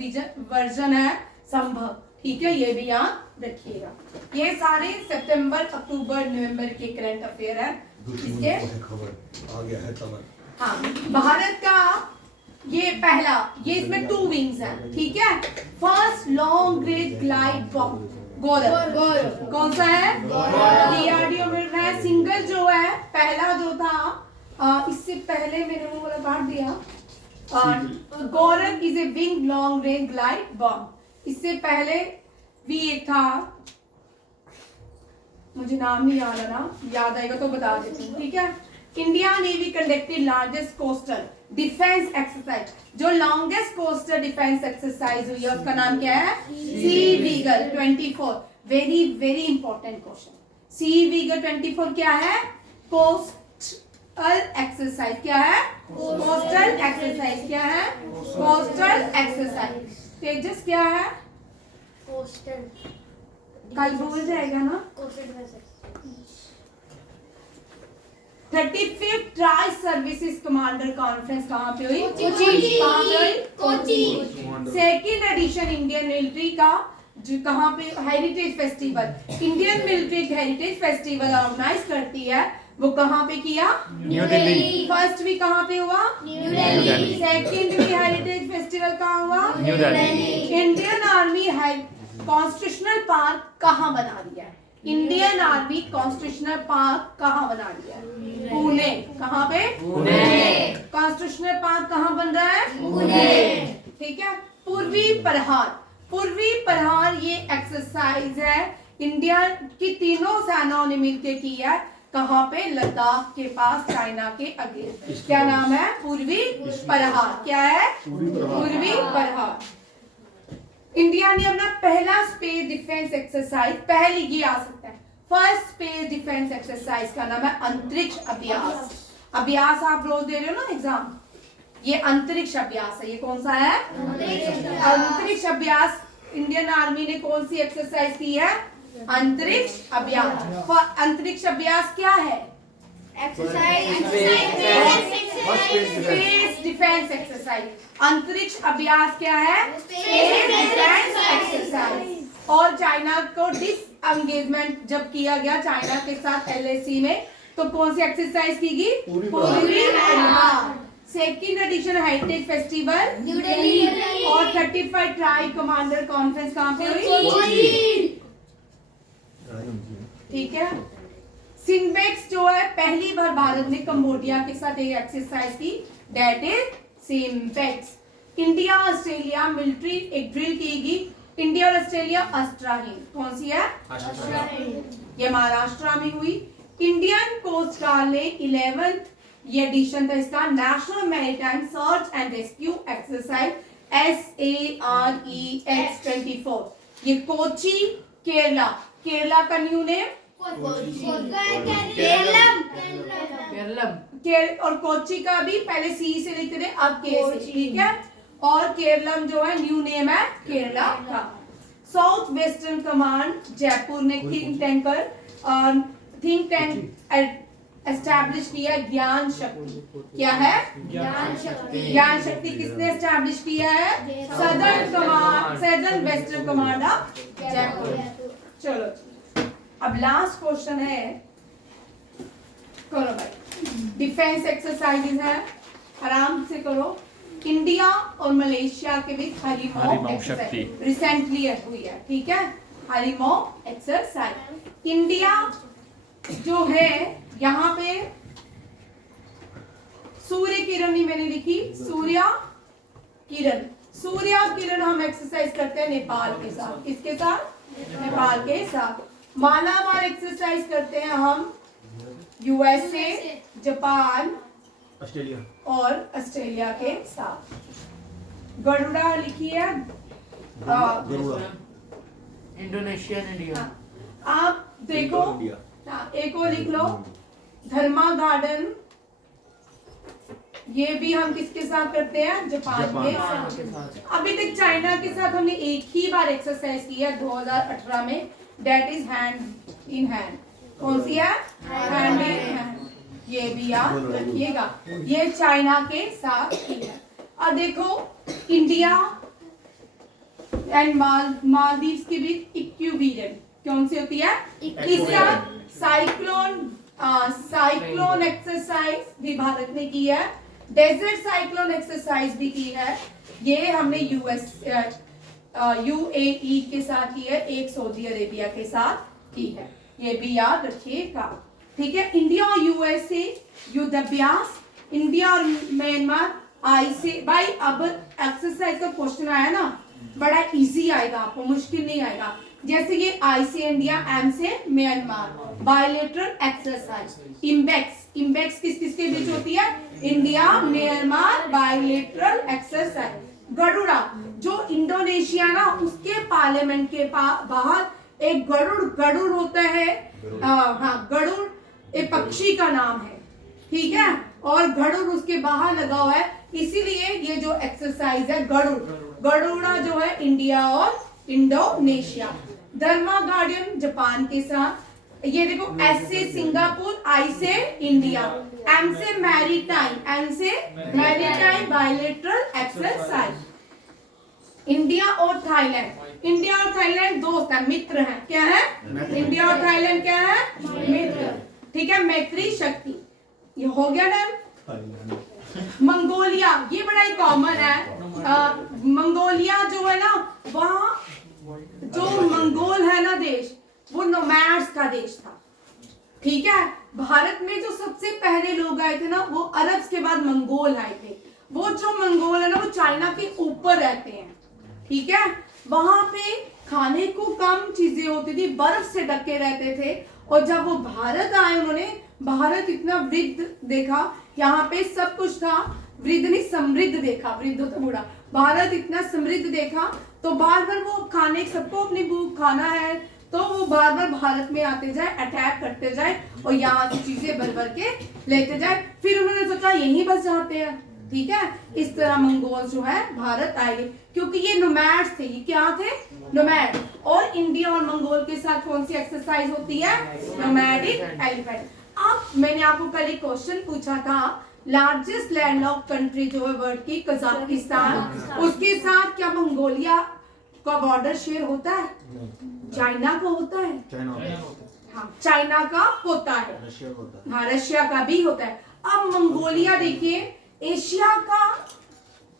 version है संभव। ठीक है, ये भी याद रखिएगा। ये सारे सितंबर, अक्टूबर, नवंबर के करंट अफेयर है। इसके खबर आ गया है तमन। हाँ, भारत का ये पहला, ये इसमें 2 विंग्स है। ठीक है, first long range glide bomb Gaurav. कौन सा है? डीआरडीओ मिल रहा है। सिंगल जो है, पहला जो था, इससे पहले मैंने वो वाला काट दिया। Gaurav is a wing long range glide bomb. इससे पहले भी एक था, मुझे नाम नहीं याद है ना, याद आएगा तो बता देती हूँ। ठीक है, India navy conducted largest coastal defence exercise. जो लॉन्गेस्ट कोस्टल डिफेंस एक्सरसाइज हुई है उसका नाम क्या है? Sea vigil 24। Very very important question. Sea vigil 24 क्या है? Coastal exercise. क्या है? Coastal exercise. क्या है? Coastal exercise. तेजस क्या है? कल भूल जाएगा ना। 35th tri services commander conference कहाँ पे हुई? Kochi. Second edition Indian military का जो कहाँ पे? Heritage festival. Indian military heritage festival organise करती है, वो कहाँ पे किया? न्यू दिल्ली। फर्स्ट भी कहाँ पे हुआ? न्यू दिल्ली। सेकेंड भी हेरिटेज फेस्टिवल कहाँ हुआ? New Delhi. Indian army constitutional park कहाँ बना दिया है? इंडियन आर्मी कॉन्स्टिट्यूशनल पार्क कहाँ बना दिया है? पुणे। कहाँ पे? पुणे। कॉन्स्टिट्यूशनल पार्क कहाँ बन रहा है? पुणे। ठीक है, पूर्वी प्रहार। पूर्वी प्रहार ये एक्सरसाइज है इंडिया की तीनों सेनाओं ने मिलकर की है। कहाँ पे? लद्दाख के पास, चाइना के अगेंस्ट। क्या नाम है? पूर्वी प्रहार। क्या है? पूर्वी प्रहार। इंडिया ने अपना पहला स्पेस डिफेंस एक्सरसाइज, पहली ये आ सकता है, फर्स्ट स्पेस डिफेंस एक्सरसाइज का नाम है अंतरिक्ष अभ्यास। अभ्यास आप रोज दे रहे हो ना एग्जाम, ये अंतरिक्ष अभ्यास है। ये कौन सा है? अंतरिक्ष अभ्यास। इंडियन आर्मी ने कौन सी एक्सरसाइज की है? अंतरिक्ष अभ्यास। अंतरिक्ष अभ्यास क्या है? Space defence exercise. अंतरिक्ष अभ्यास क्या है? Space defence exercise. और चाइना को डिसएंगेजमेंट जब किया गया चाइना के साथ LAC में, तो कौन सी एक्सरसाइज की गई? पूर्वी प्रहार। Second edition heritage festival new Delhi. और 35 ट्राई कमांडर कॉन्फ्रेंस कहाँ पे हुई? ठीक है, सिम्बेक्स जो है पहली बार भारत ने कंबोडिया के साथ एक एक्सरसाइज की, that is SIMBEX. India Australia military एक ड्रिल की गई। इंडिया और ऑस्ट्रेलिया अस्ट्राहीन। कौन सी है? ये महाराष्ट्र में हुई। इंडियन कोस्ट गार्ड ने 11th ये एडिशन था इसका, national maritime search and rescue exercise SAREX 24। ये कोची, केरला। केरला का न्यू नेम और कोची का भी पहले C से लिखते थे, अब K से। ठीक है, और केरलम जो है न्यू नेम है केरला का। साउथ वेस्टर्न कमांड जयपुर ने थिंक टैंक एस्टैब्लिश किया ज्ञान शक्ति। क्या है? ज्ञान शक्ति। ज्ञान शक्ति किसने एस्टैब्लिश किया है? Southern western command of Jaipur. चलो अब लास्ट क्वेश्चन है, करो भाई, डिफेंस एक्सरसाइजेज है, आराम से करो। इंडिया और मलेशिया के बीच हरिमॉव हरिमॉव शक्ति। रिसेंटली हुई है, ठीक है, हरिमॉव एक्सरसाइज। इंडिया जो है यहाँ पे सूर्य किरण ही मैंने लिखी, सूर्य किरण हम एक्सरसाइज करते हैं नेपाल के साथ। किसके साथ? नेपाल के साथ। मालामार एक्सरसाइज करते हैं हम यूएसए, जापान ऑस्ट्रेलिया और ऑस्ट्रेलिया के साथ। गरुड़ा लिखी है गरुड़ा इंडोनेशिया एंड इंडिया। आप देखो, इंडिया हाँ, एक और लिख लो, धर्मा गार्डन, ये भी हम किसके साथ करते हैं? जापान के साथ। अभी तक चाइना के साथ हमने एक ही बार एक्सरसाइज की है 2018 में, that is hand in hand. कौन सी है? Hand in hand. ये भी याद रखिएगा, ये चाइना के साथ की है। और देखो इंडिया एंड मालदीव्स के बीच इक्विलिब्रियम कौन सी होती है? इसका साइक्लोन एक्सरसाइज भी भारत ने की है, डेजर्ट साइक्लोन एक्सरसाइज भी की है। ये हमने यूएई के साथ की है, एक सऊदी अरेबिया के साथ की है, ये भी याद रखिएगा, ठीक है। इंडिया और यूएसए युद्धाभ्यास, इंडिया और म्यांमार आईसी। भाई अब एक्सरसाइज का क्वेश्चन आया ना, बड़ा इजी आएगा आपको, मुश्किल नहीं आएगा। जैसे ये आई से इंडिया, एम से म्यांमार, बायलेटरल एक्सरसाइज। इम्बेक्स किस किस के बीच होती है? India Myanmar bilateral exercise. Garuda जो इंडोनेशिया ना, उसके पार्लियामेंट के बाहर एक गरुड़ होता है। हाँ, गरुड़ एक पक्षी का नाम है, ठीक है, और गरुड़ उसके बाहर लगा हुआ है, इसीलिए ये जो एक्सरसाइज है गरुड़ा जो है इंडिया और इंडोनेशिया। धर्मा गार्डन जापान के साथ। ये देखो, एस से सिंगापुर, आई से इंडिया, एम से मैरीटाइम बायलेटरल एक्सरसाइज। इंडिया और थाईलैंड दोस्त है, मित्र हैं। क्या है? इंडिया और थाईलैंड क्या है? मित्र, ठीक है, मैत्री शक्ति। ये हो गया डन। मंगोलिया, ये बड़ा ही कॉमन है। मंगोलिया जो है ना, वहाँ जो मंगोल है ना देश, वो नोमैड्स का देश था, ठीक है। भारत में जो सबसे पहले लोग आए थे ना, वो अरब्स के बाद मंगोल आए थे। वो जो मंगोल है ना, वो चाइना के ऊपर रहते हैं, ठीक है। वहां पे खाने को कम चीजें होती थी, बर्फ से ढके रहते थे। और जब वो भारत आए, उन्होंने भारत इतना वृद्ध देखा, यहाँ पे सब कुछ था, वृद्ध नहीं समृद्ध देखा, वृद्ध तो बूढ़ा, भारत इतना समृद्ध देखा, तो बार बार वो खाने, सबको अपनी भूख खाना है, तो वो बार बार भारत में आते जाए, अटैक करते जाए और यहाँ से चीजें भर भर के लेते जाए। फिर उन्होंने सोचा यहीं बस जाते हैं, ठीक है। इस तरह मंगोल जो है भारत आए, क्योंकि ये नोमैड्स थे। ये क्या थे? नोमैड। और इंडिया और मंगोल के साथ कौन सी एक्सरसाइज होती है? Nomadic elephant. अब मैंने आपको कल एक क्वेश्चन पूछा था, लार्जेस्ट लैंडलॉक्ड कंट्री जो है वर्ल्ड की, कजाकिस्तान, उसके साथ क्या मंगोलिया का बॉर्डर शेयर होता है? चाइना का होता है, हाँ, चाइना का होता है, रशिया होता है, हाँ, रशिया का भी होता है। अब मंगोलिया देखिए, एशिया का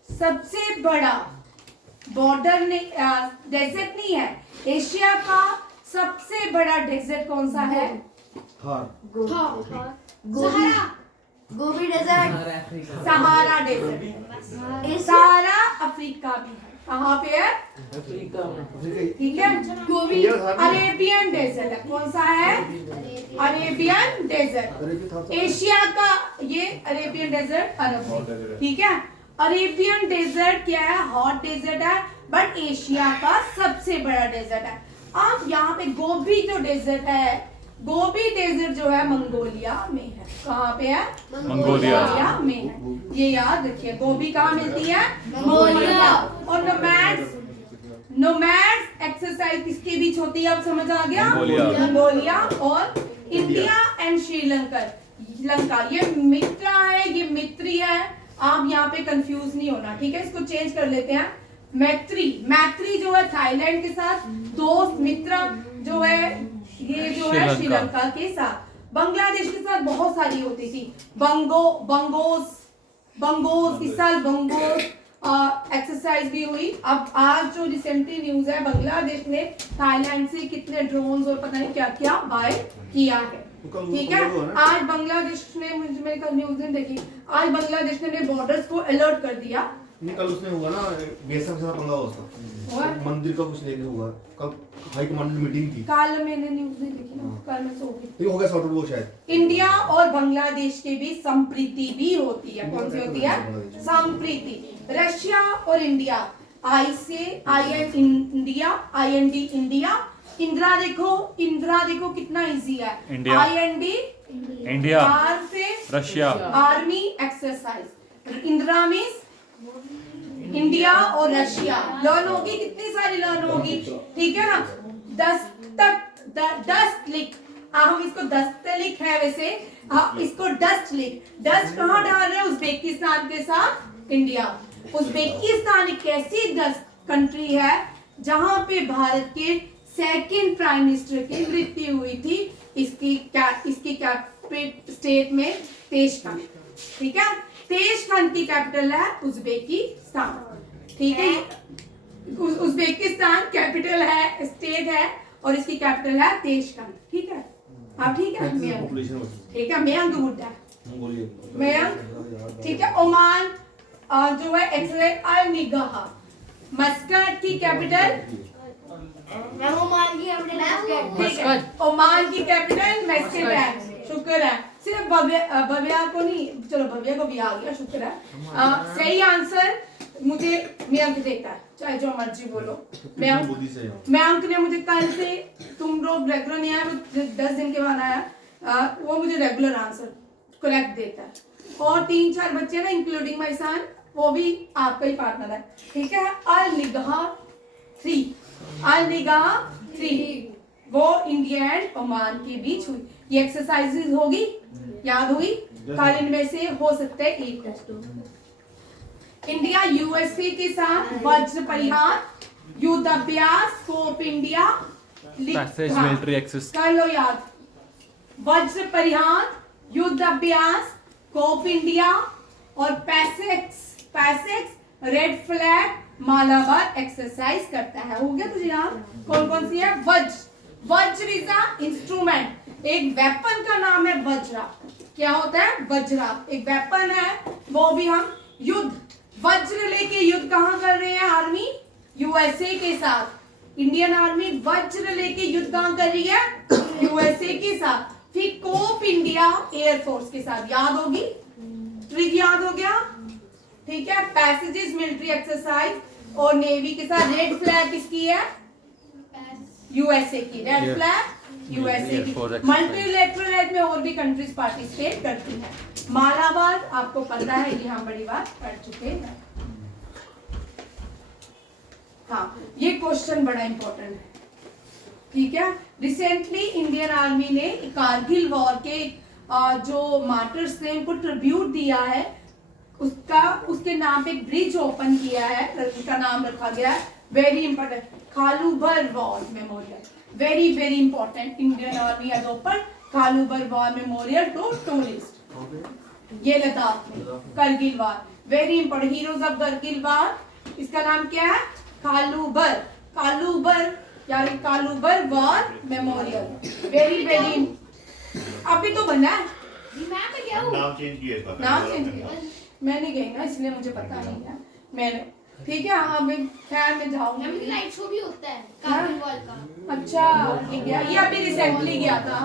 सबसे बड़ा बॉर्डर डेजर्ट नहीं है, एशिया का सबसे बड़ा डेजर्ट कौन सा है? Gobi desert, Sahara desert. Sahara Africa में है, कहाँ पे है? अफ्रीका में। ठीक है। गोबी अरेबियन डेजर्ट है, कौन सा है? Arabian desert. एशिया का ये अरेबियन डेजर्ट अरब है, ठीक है। अरेबियन डेजर्ट क्या है? हॉट डेजर्ट है, बट एशिया का सबसे बड़ा डेजर्ट है। अब यहाँ पे गोबी जो डेजर्ट है, गोबी डेजर्ट जो है मंगोलिया में है। कहाँ पे है? मंगोलिया में है, ये याद रखिए। गोबी कहाँ मिलती है? मंगोलिया। और नोमैड्स एक्सरसाइज किसके बीच होती है, अब समझ आ गया? मंगोलिया। मंगोलिया और इंडिया एंड श्रीलंका। लंका ये मित्र है, ये मित्री है, आप यहाँ पे कंफ्यूज नहीं होना, ठीक है? इसको चेंज कर लेते हैं। मैत्री, मैत्री जो है थाईलैंड के साथ, दोस्त मित्र जो है ये जो है श्रीलंका के साथ। बांग्लादेश के साथ बहुत सारी होती थी, बंगोस, इस साल बंगोस एक्सरसाइज भी हुई। अब आज जो रिसेंटली न्यूज है, बांग्लादेश ने थाईलैंड से कितने ड्रोन्स और पता नहीं क्या क्या बाय किया है, ठीक है? आज बांग्लादेश ने, मैंने कल न्यूज नहीं देखी, आज बांग्लादेश ने बॉर्डर्स को अलर्ट कर दिया। नहीं, कल उसने हुआ ना, बीएसएफ के साथ पंगा हुआ उसका, मंदिर का कुछ लेके हुआ, कल हाई कमांड मीटिंग थी। कल मैंने न्यूज नहीं देखी ना, कल मैं सो गई। ये हो गया सॉर्ट आउट वो शायद। इंडिया और बांग्लादेश के बीच संप्रीति भी होती है, कौन सी होती है? संप्रीति। रशिया और इंडिया, आई से I N India, I N D India. Indira देखो कितना इजी है, India. I N D India, R से Russia, army exercise. Indira means India और रशिया। लर्न होगी, कितनी सारी लर्न होगी, ठीक है ना? 10 लिख, हम इसको दस्तलिक है वैसे, इसको डस्ट लिख। डस्ट कहाँ डाल रहे हैं? उज्बेकिस्तान के साथ इंडिया। उज्बेकिस्तान एक ऐसी कंट्री है जहां पे भारत के सेकंड प्राइम मिनिस्टर की मृत्यु हुई थी। इसकी कैपिटल स्टेट में तेशकंद, ठीक है? तेशकंद की कैपिटल है उज्बेकिस्तान, ठीक है? उज्बेकिस्तान कैपिटल है, स्टेट है, और इसकी कैपिटल है तेशकंद, ठीक है? अब ठीक है, ठीक है, मयंक बुड्ढा, मयंक, ठीक है? ओमान जो है एक्सलेट अल निगाह। मस्कट की कैपिटल, मैं ओमान की कैपिटल ठीक है, ओमान की कैपिटल मस्कट है। शुक्र है, सिर्फ भव्या को नहीं, चलो भव्या को भी आ गया, शुक्र है। सही आंसर मुझे मयंक देता है, चाहे जो मर्जी बोलो। मयंक ने मुझे कल से, तुम लोग रेगुलर नहीं आया, वो 10 दिन के बाद आया, वो मुझे रेगुलर आंसर करेक्ट देता है। और 3-4 बच्चे ना, इंक्लूडिंग माय सन, वो भी आपका ही पार्टनर है, ठीक है? अल निगाह 3, वो इंडिया एंड ओमान के बीच हुई। ये एक्सरसाइजेज होगी, याद हुई? कल इनमें से हो सकता है एक टेस्ट हो। इंडिया यूएसए के साथ वज्र परिहार युद्ध अभ्यास, scope India, passage military exercise कर लो याद। वज्र परिहार, युद्ध अभ्यास, स्कोप इंडिया और PASSEX red flag Malabar exercise करता है। हो गया तुझे याद? कौन कौन सी है? वज्र इज अ इंस्ट्रूमेंट, एक वेपन का नाम है वज्रा। क्या होता है? वज्रा एक वेपन है, वो भी हम युद्ध, वज्र लेके युद्ध कहाँ कर रहे हैं? आर्मी यूएसए के साथ। इंडियन आर्मी वज्र लेके युद्ध कहाँ कर रही है? यूएसए के साथ। फिर कोप इंडिया एयरफोर्स के साथ, याद होगी? ट्रिक याद हो गया, ठीक है? पैसेजेस मिलिट्री एक्सरसाइज और नेवी के साथ। रेड फ्लैग किसकी है? यूएसए की। रेड फ्लैग यूएसए की। मल्टीलेटरल में और भी कंट्रीज पार्टिसिपेट करती हैं। मालाबार आपको पता है, ये हम बड़ी बार पढ़ चुके हैं। हाँ, ये क्वेश्चन बड़ा इंपॉर्टेंट है, ठीक है? रिसेंटली इंडियन आर्मी ने कारगिल वॉर के जो मार्टर्स थे उनको ट्रिब्यूट दिया है, उसके नाम पे एक ब्रिज ओपन किया है, उसका नाम रखा गया है, very important, Khalubar war memorial. Very very important, Indian army has open Khalubar war memorial to tourist. ये लद्दाख में Kargil war, very important, heroes of Kargil war. इसका नाम क्या है? कालूबर यानी Kalubar war memorial. Very very, अभी तो बना है, मैं क्या हूँ? नाम चेंज किया इसका। नाम चेंज किया, मैं नहीं गई ना, इसलिए मुझे पता नहीं है। मैंने, ठीक है, हाँ अभी खैर मैं जाऊंगी। अभी लाइट शो भी होता है कार्गिल वॉर का। अच्छा, ये गया, ये अभी रिसेंटली गया था।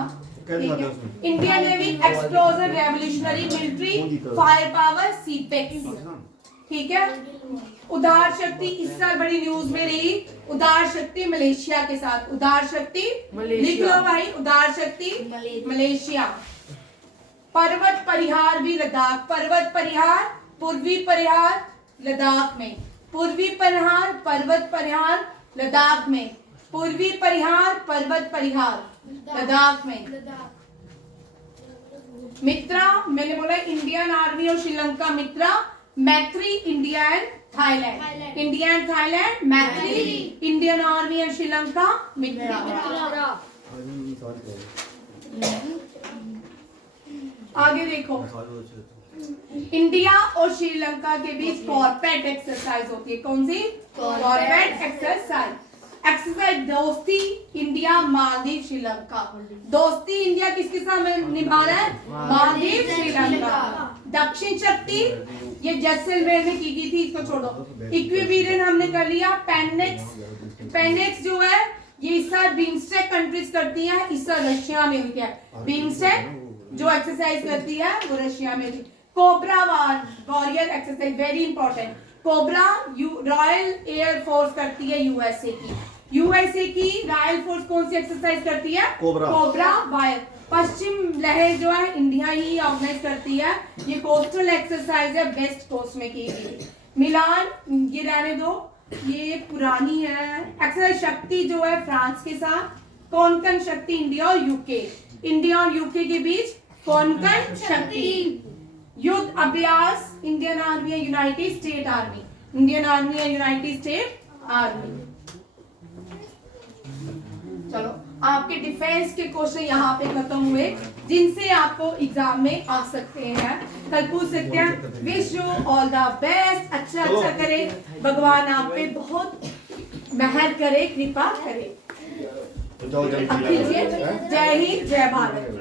Indian navy explosion revolutionary military fire power seapex, ठीक है? उदार शक्ति इस साल बड़ी न्यूज में रही। उदार शक्ति मलेशिया के साथ, उदार शक्ति लिख लो भाई, उदार शक्ति मलेशिया। पर्वत परिहार भी लद्दाख, पर्वत परिहार, पूर्वी परिहार लद्दाख में, पूर्वी परिहार, पर्वत परिहार लद्दाख में। पूर्वी परिहार, पर्वत परिहार, लद्दाख में। मित्रा, मैंने बोला इंडियन आर्मी और श्रीलंका मित्रा, मैत्री India and Thailand, India and Thailand मैत्री, इंडियन आर्मी एंड श्रीलंका मित्रा। अभी सवाल क्या है? आगे देखो, सवाल बहुत अच्छे थे। इंडिया और श्रीलंका के बीच कॉर्पेट एक्सरसाइज होती है। कौन सी? कॉर्पेट एक्सरसाइज। एक्सरसाइज दोस्ती इंडिया मालदीव श्रीलंका। दोस्ती इंडिया किसके साथ निभा रहा है? मालदीव श्रीलंका। दक्षिण शक्ति ये जैसलमेर में की गई थी, इसको छोड़ो। इक्विबेरियन हमने कर लिया। पेनेक्स जो है ये इस साल बिम्स्टेक कंट्रीज करती हैं, इस साल रशिया में हुई है। बिम्स्टेक जो एक्सरसाइज करती है वो रशिया में थी। Cobra warrior exercise very important. Cobra royal air force करती है यूएसए की। यूएसए की रॉयल फोर्स कौन सी एक्सरसाइज करती है? Cobra wire. पश्चिम लहर जो है इंडिया ही ऑर्गेनाइज करती है। ये कोस्टल एक्सरसाइज है, वेस्ट कोस्ट में की गई। मिलान ये रहने दो, ये पुरानी है। एक्सरसाइज शक्ति जो है फ्रांस के साथ। कोंकण शक्ति इंडिया और यूके, इंडिया और यूके के बीच कोंकण शक्ति। युद्ध अभ्यास इंडियन आर्मी या United state army, Indian army या यूनाइटेड स्टेट आर्मी। चलो आपके डिफेंस के क्वेश्चन यहाँ पे खत्म हुए, जिनसे आपको एग्जाम में आ सकते हैं, कल पूछ सकते हैं। Wish you all the best. अच्छा करे, भगवान आप पे बहुत मेहर करे, कृपा करे। तो जाओ जल्दी। अब कीजिए। जय हिंद, जय भारत।